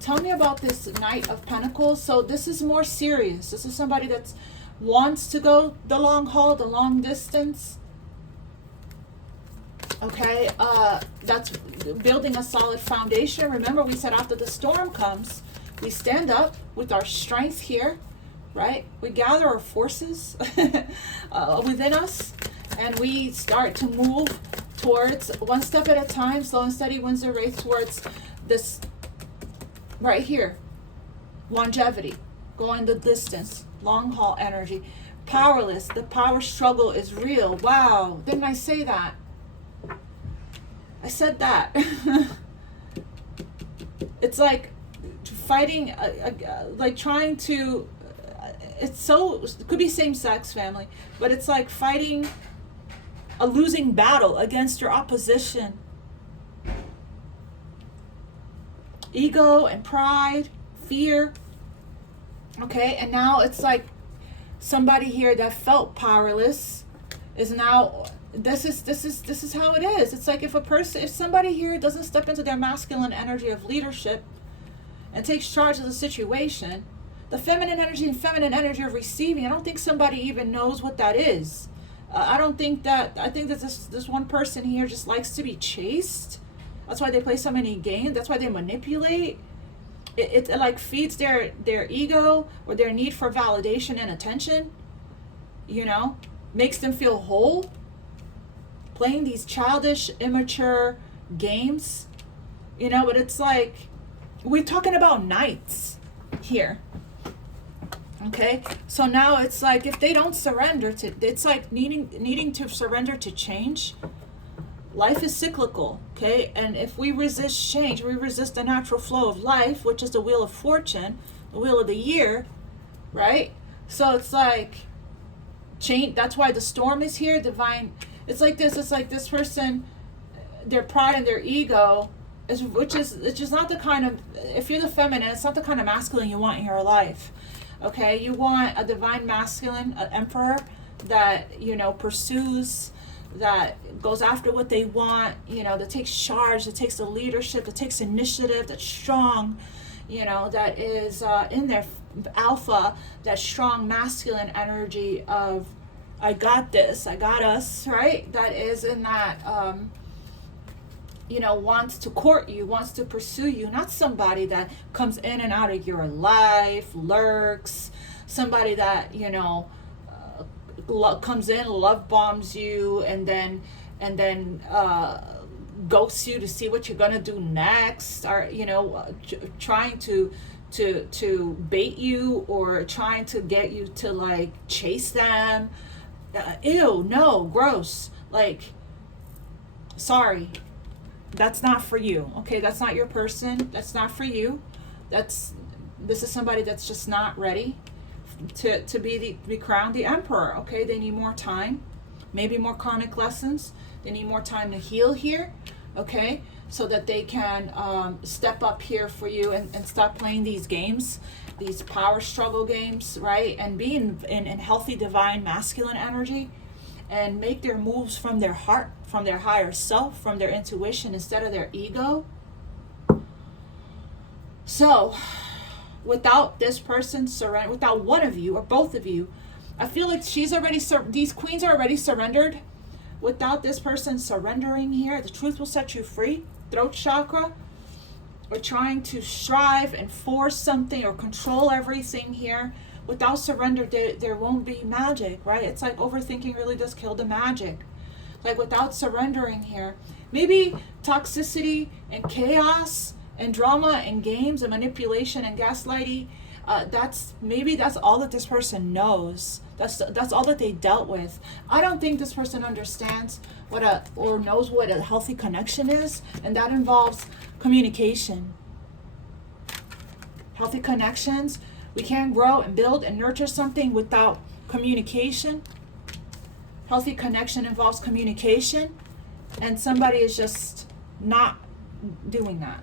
Tell me about this Knight of Pentacles. So this is more serious. This is somebody that wants to go the long haul, the long distance. Okay, that's building a solid foundation. Remember, we said after the storm comes, we stand up with our strength here, right? We gather our forces within us, and we start to move towards, one step at a time, slow and steady wins the race, towards this right here, longevity, going the distance, long haul energy. Powerless, the power struggle is real. Wow, didn't I say that? I said that. It's like fighting, like trying to, it's so, it could be same sex family, but it's like fighting a losing battle against your opposition. Ego and pride, fear. Okay, and now it's like somebody here that felt powerless is now, this is how it is. It's like if somebody here doesn't step into their masculine energy of leadership and takes charge of the situation, the feminine energy and feminine energy of receiving, I don't think somebody even knows what that is. I think that this one person here just likes to be chased. That's why they play so many games. That's why they manipulate. It like feeds their ego or their need for validation and attention, you know, makes them feel whole. Playing these childish, immature games, you know, but it's like, we're talking about knights here. Okay, so now it's like if they don't surrender to, it's like needing to surrender to change. Life is cyclical, okay? And if we resist change, we resist the natural flow of life, which is the wheel of fortune, the wheel of the year, right? So it's like change. That's why the storm is here, divine. It's like this person, their pride and their ego it's just not the kind of, if you're the feminine, it's not the kind of masculine you want in your life. Okay, you want a divine masculine, an emperor that, you know, pursues, that goes after what they want, you know, that takes charge, that takes the leadership, that takes initiative, that's strong, you know, that is in their alpha, that strong masculine energy of, I got this, I got us, right? That is in that, you know, wants to court you, wants to pursue you, not somebody that comes in and out of your life, lurks, somebody that, you know, comes in, love bombs you, and then ghosts you to see what you're gonna do next, or, you know, trying to bait you, or trying to get you to like chase them. Ew, no, gross. Like, sorry, that's not for you. Okay, that's not your person. That's not for you. This is somebody that's just not ready to be crowned the emperor. Okay, they need more time, maybe more karmic lessons. They need more time to heal here. Okay, so that they can step up here for you and stop playing these games, these power struggle games, right? And be in healthy divine masculine energy, and make their moves from their heart, from their higher self, from their intuition, instead of their ego. So without this person surrender, without one of you or both of you, I feel like these queens are already surrendered. Without this person surrendering here, the truth will set you free. Throat chakra, or trying to strive and force something or control everything here. Without surrender, there won't be magic, right? It's like overthinking really does kill the magic. Like without surrendering here, maybe toxicity and chaos and drama and games and manipulation and gaslighting, that's all that this person knows. That's all that they dealt with. I don't think this person understands or knows what a healthy connection is, and that involves communication. Healthy connections. We can't grow and build and nurture something without communication. Healthy connection involves communication, and somebody is just not doing that.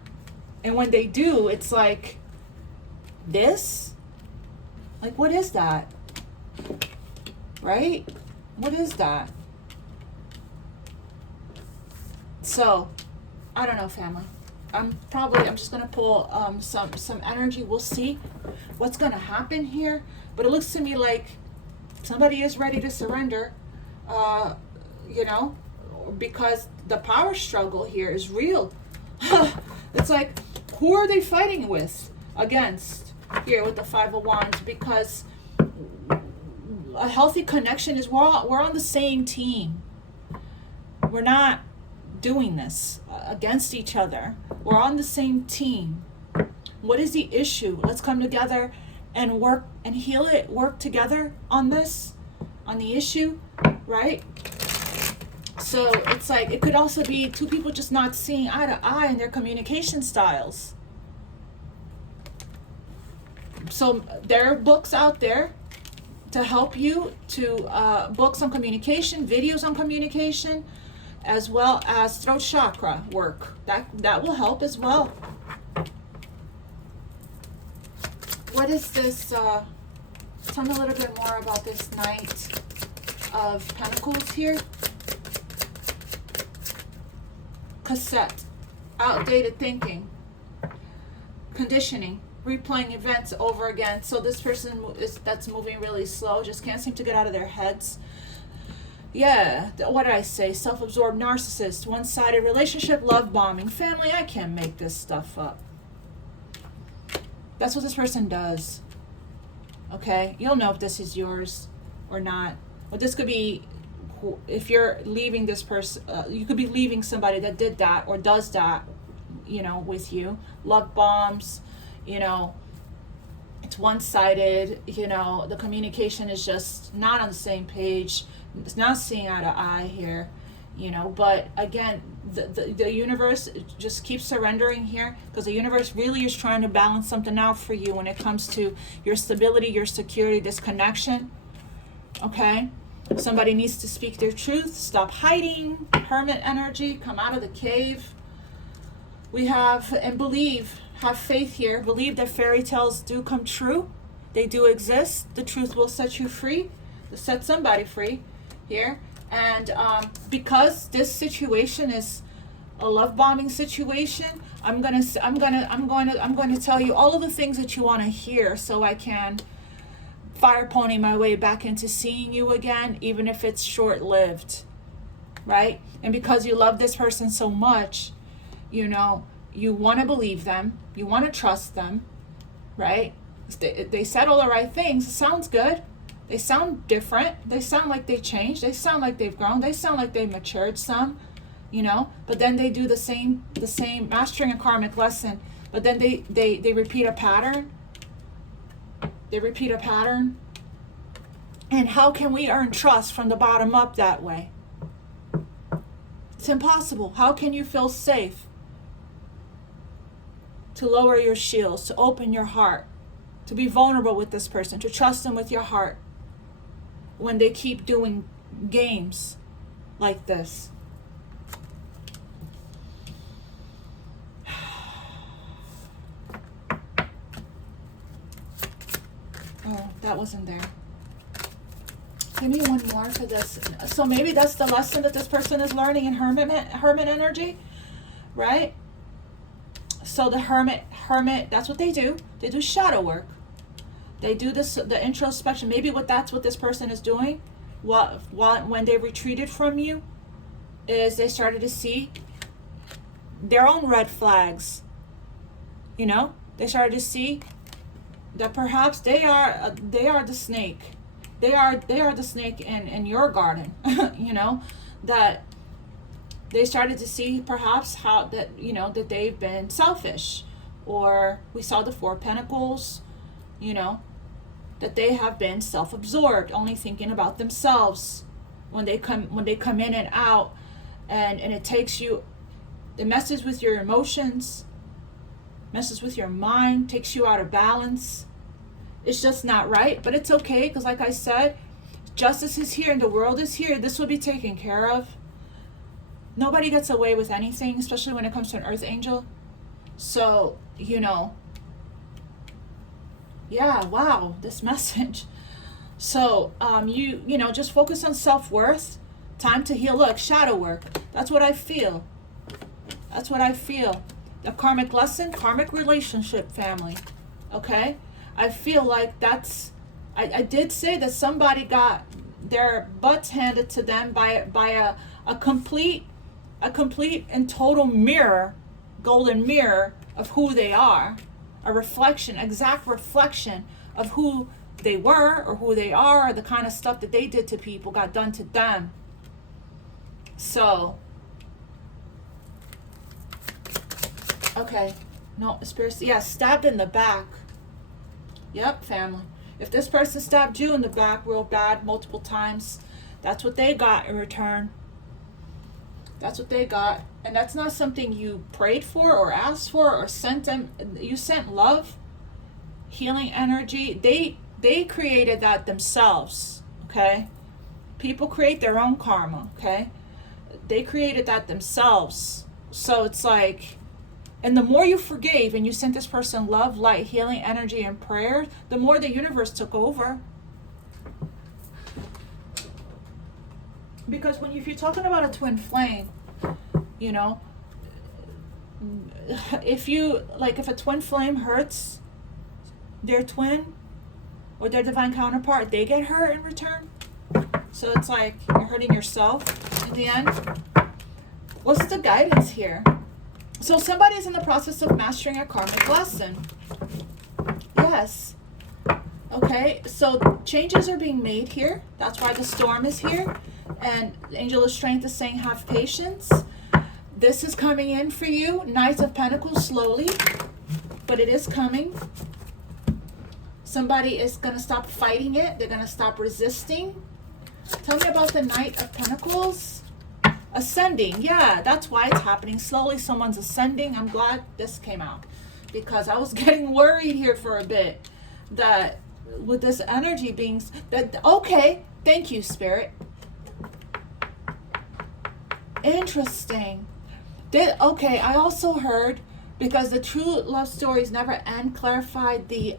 And when they do, it's like this. Like, what is that? Right? What is that? So, I don't know, family. I'm just gonna pull some energy. We'll see what's gonna happen here. But it looks to me like somebody is ready to surrender, you know, because the power struggle here is real. It's like, who are they fighting against here with the Five of Wands? Because a healthy connection is we're on the same team. We're not doing this against each other. We're on the same team. What is the issue? Let's come together and work and heal it. Work together on this, on the issue, right? So it's like, it could also be two people just not seeing eye to eye in their communication styles. So there are books out there to help you, to books on communication, videos on communication, as well as throat chakra work. That will help as well. What is this? Tell me a little bit more about this Knight of Pentacles here. Cassette, outdated thinking, conditioning, replaying events over again. So this person that's moving really slow, just can't seem to get out of their heads. Yeah, what did I say? Self-absorbed narcissist, one-sided relationship, love bombing, family. I can't make this stuff up. That's what this person does. Okay, you'll know if this is yours or not. Or this could be, if you're leaving this person, you could be leaving somebody that did that or does that, you know, with you. Love bombs, you know, it's one-sided, you know, the communication is just not on the same page. It's not seeing eye to eye here, you know, but again, the universe just keeps surrendering here, because the universe really is trying to balance something out for you when it comes to your stability, your security, this connection, okay? Somebody needs to speak their truth, stop hiding, hermit energy, come out of the cave. We have, and believe, have faith here, believe that fairy tales do come true. They do exist. The truth will set you free, set somebody free here. And because this situation is a love bombing situation, I'm going to tell you all of the things that you want to hear, so I can fire pony my way back into seeing you again, even if it's short-lived, right? And because you love this person so much, you know, you want to believe them, you want to trust them, right? They said all the right things. It sounds good. They sound different. They sound like they changed. They sound like they've grown. They sound like they've matured some, you know, but then they do the same mastering a karmic lesson, but then they repeat a pattern. They repeat a pattern. And how can we earn trust from the bottom up that way? It's impossible. How can you feel safe to lower your shields, to open your heart, to be vulnerable with this person, to trust them with your heart, when they keep doing games like this? Oh, that wasn't there. Give me one more for this. So maybe that's the lesson that this person is learning in hermit energy, right? So the hermit, that's what they do. They do shadow work. They do this, the introspection. Maybe that's what this person is doing. When they retreated from you, is they started to see their own red flags. You know, they started to see that perhaps they are the snake. They are the snake in your garden. You know, that they started to see perhaps how that, you know, that they've been selfish, or we saw the Four of Pentacles, you know, that they have been self-absorbed, only thinking about themselves when they come in and out, and it takes you, it messes with your emotions, messes with your mind, takes you out of balance. It's just not right, but it's okay, because like I said, justice is here and the world is here. This will be taken care of. Nobody gets away with anything, especially when it comes to an earth angel. So, you know, yeah, wow, this message. So, you know, just focus on self-worth. Time to heal. Look, shadow work. That's what I feel. That's what I feel. A karmic lesson, karmic relationship, family. Okay? I feel like that's, I did say that somebody got their butts handed to them by a complete and total mirror, golden mirror of who they are. A reflection, exact reflection of who they were or who they are, or the kind of stuff that they did to people got done to them. So, okay, no, spirit, yeah, stabbed in the back. Yep, family. If this person stabbed you in the back real bad multiple times, that's what they got in return. That's what they got. And that's not something you prayed for or asked for or sent them. You sent love, healing energy. They created that themselves, okay? People create their own karma, okay? They created that themselves. So it's like, and the more you forgave and you sent this person love, light, healing, energy, and prayer, the more the universe took over. Because if you're talking about a twin flame, you know, if a twin flame hurts their twin or their divine counterpart, they get hurt in return. So it's like you're hurting yourself in the end. What's the guidance here? So somebody is in the process of mastering a karmic lesson. Yes. Okay, so changes are being made here. That's why the storm is here. And Angel of Strength is saying have patience. This is coming in for you. Knight of Pentacles slowly, but it is coming. Somebody is going to stop fighting it. They're going to stop resisting. Tell me about the Knight of Pentacles. Ascending. Yeah, that's why it's happening slowly. Someone's ascending. I'm glad this came out because I was getting worried here for a bit that with this energy being that, okay, thank you, Spirit. Interesting. Okay, I also heard, because the true love stories never end, clarified the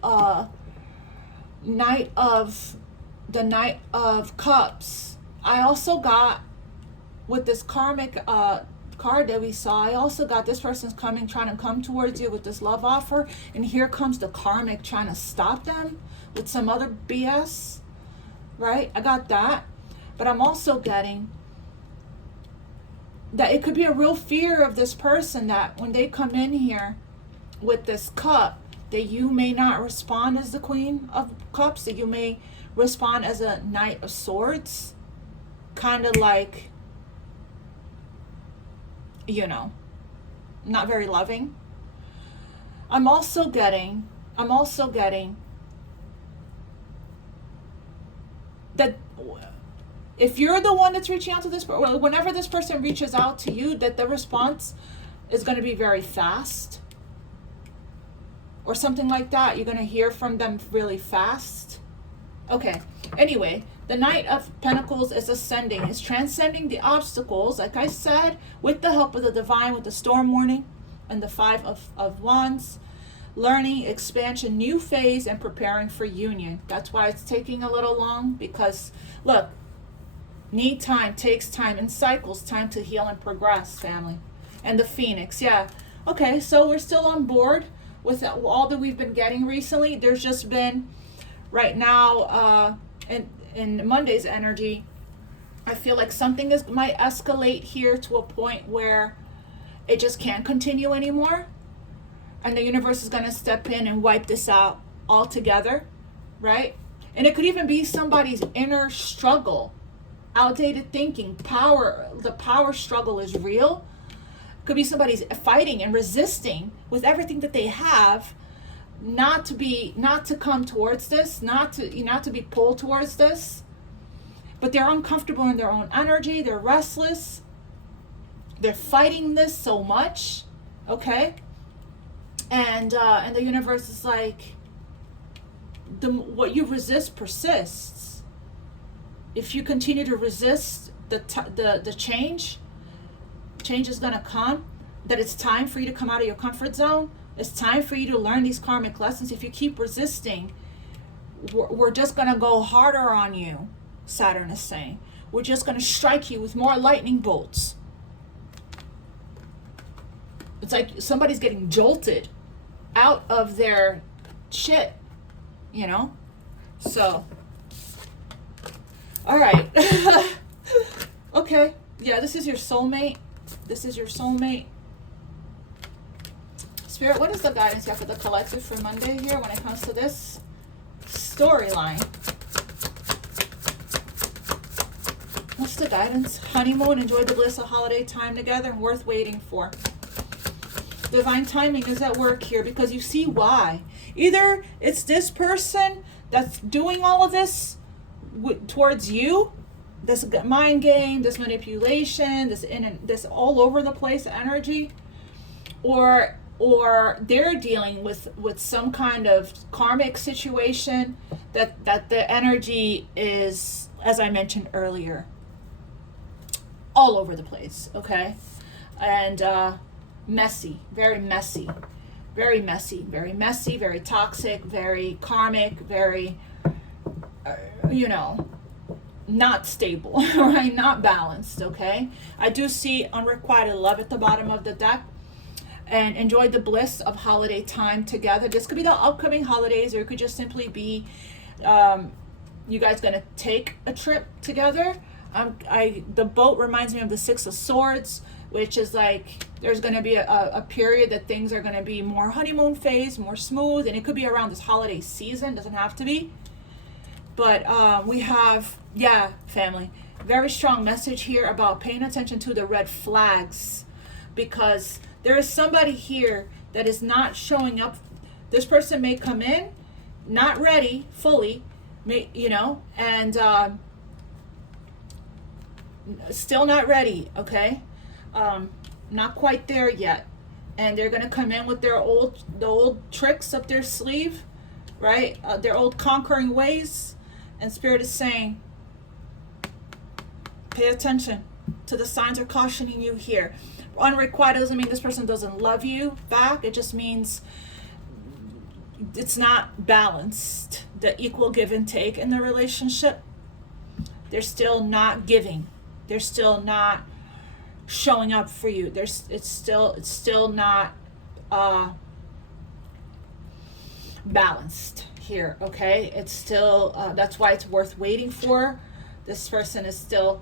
Knight of Cups. I also got, with this karmic card that we saw, I also got this person's trying to come towards you with this love offer, and here comes the karmic trying to stop them with some other BS, right? I got that, but I'm also getting that it could be a real fear of this person that when they come in here with this cup, that you may not respond as the Queen of Cups, that you may respond as a Knight of Swords, kind of like, you know, not very loving. I'm also getting that if you're the one that's reaching out to this, whenever this person reaches out to you, that the response is going to be very fast or something like that. You're going to hear from them really fast. Okay. Anyway, the Knight of Pentacles is ascending. It's transcending the obstacles, like I said, with the help of the divine, with the storm warning and the Five of Wands. Learning, expansion, new phase, and preparing for union. That's why it's taking a little long, because, look, need time, takes time, in cycles, time to heal and progress, family. And the Phoenix, yeah. Okay, so we're still on board with all that we've been getting recently. There's just been, right now, in Monday's energy, I feel like something might escalate here to a point where it just can't continue anymore. And the universe is going to step in and wipe this out altogether, right? And it could even be somebody's inner struggle, outdated thinking, the power struggle is real. Could be somebody's fighting and resisting with everything that they have, not to come towards this, not to be pulled towards this. But they're uncomfortable in their own energy, they're restless, they're fighting this so much, okay? And the universe is like, what you resist persists. If you continue to resist the change is going to come. That it's time for you to come out of your comfort zone. It's time for you to learn these karmic lessons. If you keep resisting, we're just going to go harder on you, Saturn is saying. We're just going to strike you with more lightning bolts. It's like somebody's getting jolted out of their shit, you know? So, all right. Okay. Yeah, this is your soulmate. This is your soulmate. Spirit, what is the guidance you have for the collective for Monday here when it comes to this storyline? What's the guidance? Honeymoon, enjoy the bliss of holiday time together, worth waiting for. Divine timing is at work here because you see why. Either it's this person that's doing all of this towards you, this mind game, this manipulation, this all over the place energy, or they're dealing with some kind of karmic situation that the energy is, as I mentioned earlier, all over the place, okay? And messy, very messy, very messy, very messy, very toxic, very karmic, very, you know, not stable, right? Not balanced, okay? I do see unrequited love at the bottom of the deck. And enjoy the bliss of holiday time together. This could be the upcoming holidays, or it could just simply be you guys gonna take a trip together. The boat reminds me of the Six of Swords, which is like there's going to be a period that things are going to be more honeymoon phase, more smooth, and it could be around this holiday season, doesn't have to be. But we have, yeah, family, very strong message here about paying attention to the red flags, because there is somebody here that is not showing up. This person may come in not ready fully, you know, and still not ready, okay? Not quite there yet, and they're gonna come in with the old tricks up their sleeve, right? Their old conquering ways, and Spirit is saying, pay attention to the signs are cautioning you here. Unrequited doesn't mean this person doesn't love you back. It just means it's not balanced, the equal give and take in the relationship. They're still not giving. They're still not showing up for you. It's still not balanced here, okay? It's still that's why it's worth waiting for. This person is still,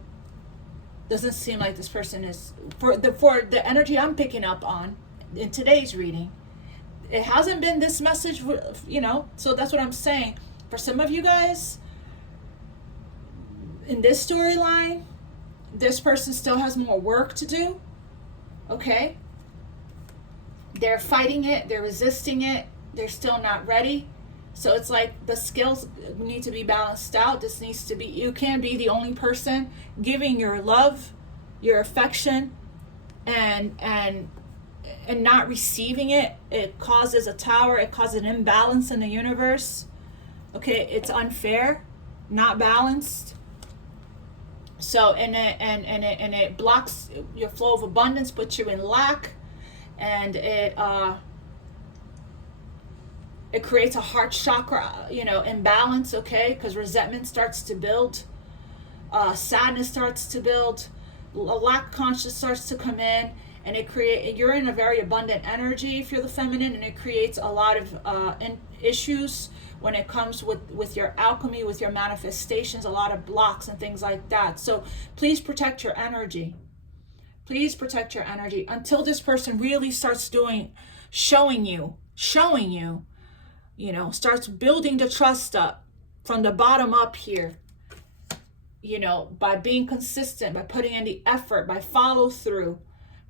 doesn't seem like this person is, for the energy I'm picking up on in today's reading, it hasn't been this message, you know. So that's what I'm saying. For some of you guys in this storyline, this person still has more work to do, okay? They're fighting it, they're resisting it, they're still not ready. So it's like the skills need to be balanced out. This needs to be, you can't be the only person giving your love, your affection, and not receiving it. It causes a tower, it causes an imbalance in the universe. Okay, it's unfair, not balanced. So and it blocks your flow of abundance, puts you in lack, and it creates a heart chakra, you know, imbalance, okay? Because resentment starts to build, sadness starts to build, a lack conscious starts to come in, and you're in a very abundant energy if you're the feminine, and it creates a lot of issues when it comes with your alchemy, with your manifestations, a lot of blocks and things like that. So please protect your energy. Please protect your energy until this person really starts showing you, you know, starts building the trust up from the bottom up here, you know, by being consistent, by putting in the effort, by follow through,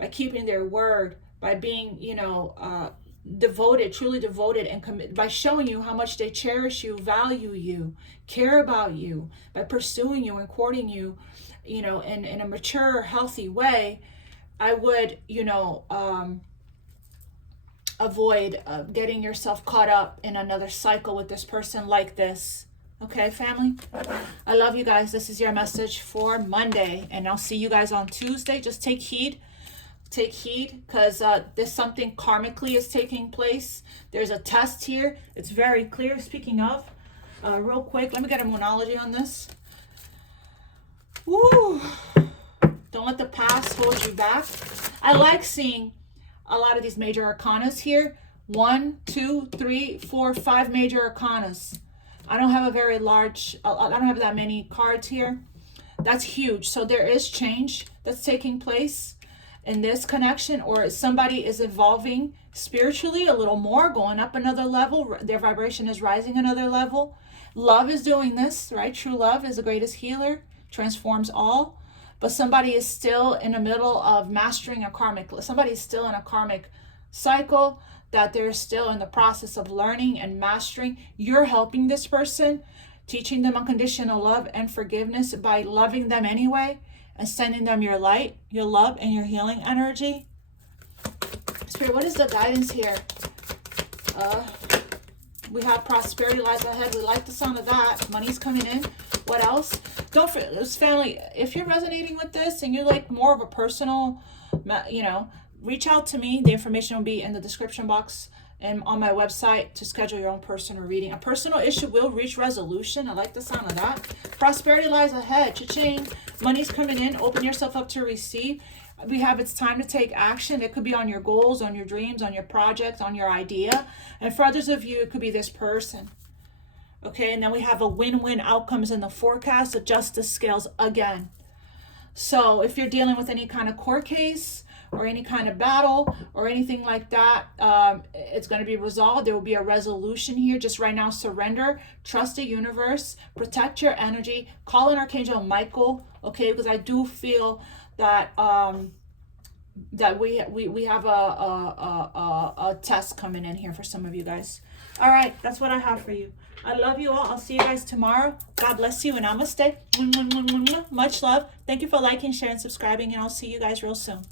by keeping their word, by being, you know, devoted, truly devoted, and commit, by showing you how much they cherish you, value you, care about you, by pursuing you and courting you, you know, in a mature, healthy way. I would, you know, avoid getting yourself caught up in another cycle with this person like this. Okay, family? I love you guys. This is your message for Monday, and I'll see you guys on Tuesday. Just take heed. Take heed, because there's something karmically is taking place. There's a test here. It's very clear. Speaking of, real quick, let me get a monology on this. Woo! Don't let the past hold you back. I like seeing a lot of these major arcanas here. 1, 2, 3, 4, 5 major arcanas. I don't have a very large, I don't have that many cards here. That's huge. So there is change that's taking place in this connection, or somebody is evolving spiritually a little more, going up another level. Their vibration is rising another level. Love is doing this, right? True love is the greatest healer, transforms all. But somebody is still in the middle of mastering a karmic. Somebody is still in a karmic cycle that they're still in the process of learning and mastering. You're helping this person, teaching them unconditional love and forgiveness by loving them anyway and sending them your light, your love, and your healing energy. Spirit, what is the guidance here? We have prosperity lies ahead. We like the sound of that. Money's coming in. What else? Don't forget, this family, if you're resonating with this and you like more of a personal, you know, reach out to me. The information will be in the description box and on my website to schedule your own personal reading. A personal issue will reach resolution. I like the sound of that. Prosperity lies ahead. Cha-ching. Money's coming in. Open yourself up to receive. We have it's time to take action. It could be on your goals, on your dreams, on your projects, on your idea. And for others of you, it could be this person. Okay, and then we have a win-win outcomes in the forecast. The justice scales again. So if you're dealing with any kind of court case or any kind of battle or anything like that, it's going to be resolved. There will be a resolution here. Just right now, surrender, trust the universe, protect your energy, call in Archangel Michael, okay, because I do feel that that we have a test coming in here for some of you guys. All right, that's what I have for you. I love you all. I'll see you guys tomorrow. God bless you and namaste. Much love. Thank you for liking, sharing, subscribing, and I'll see you guys real soon.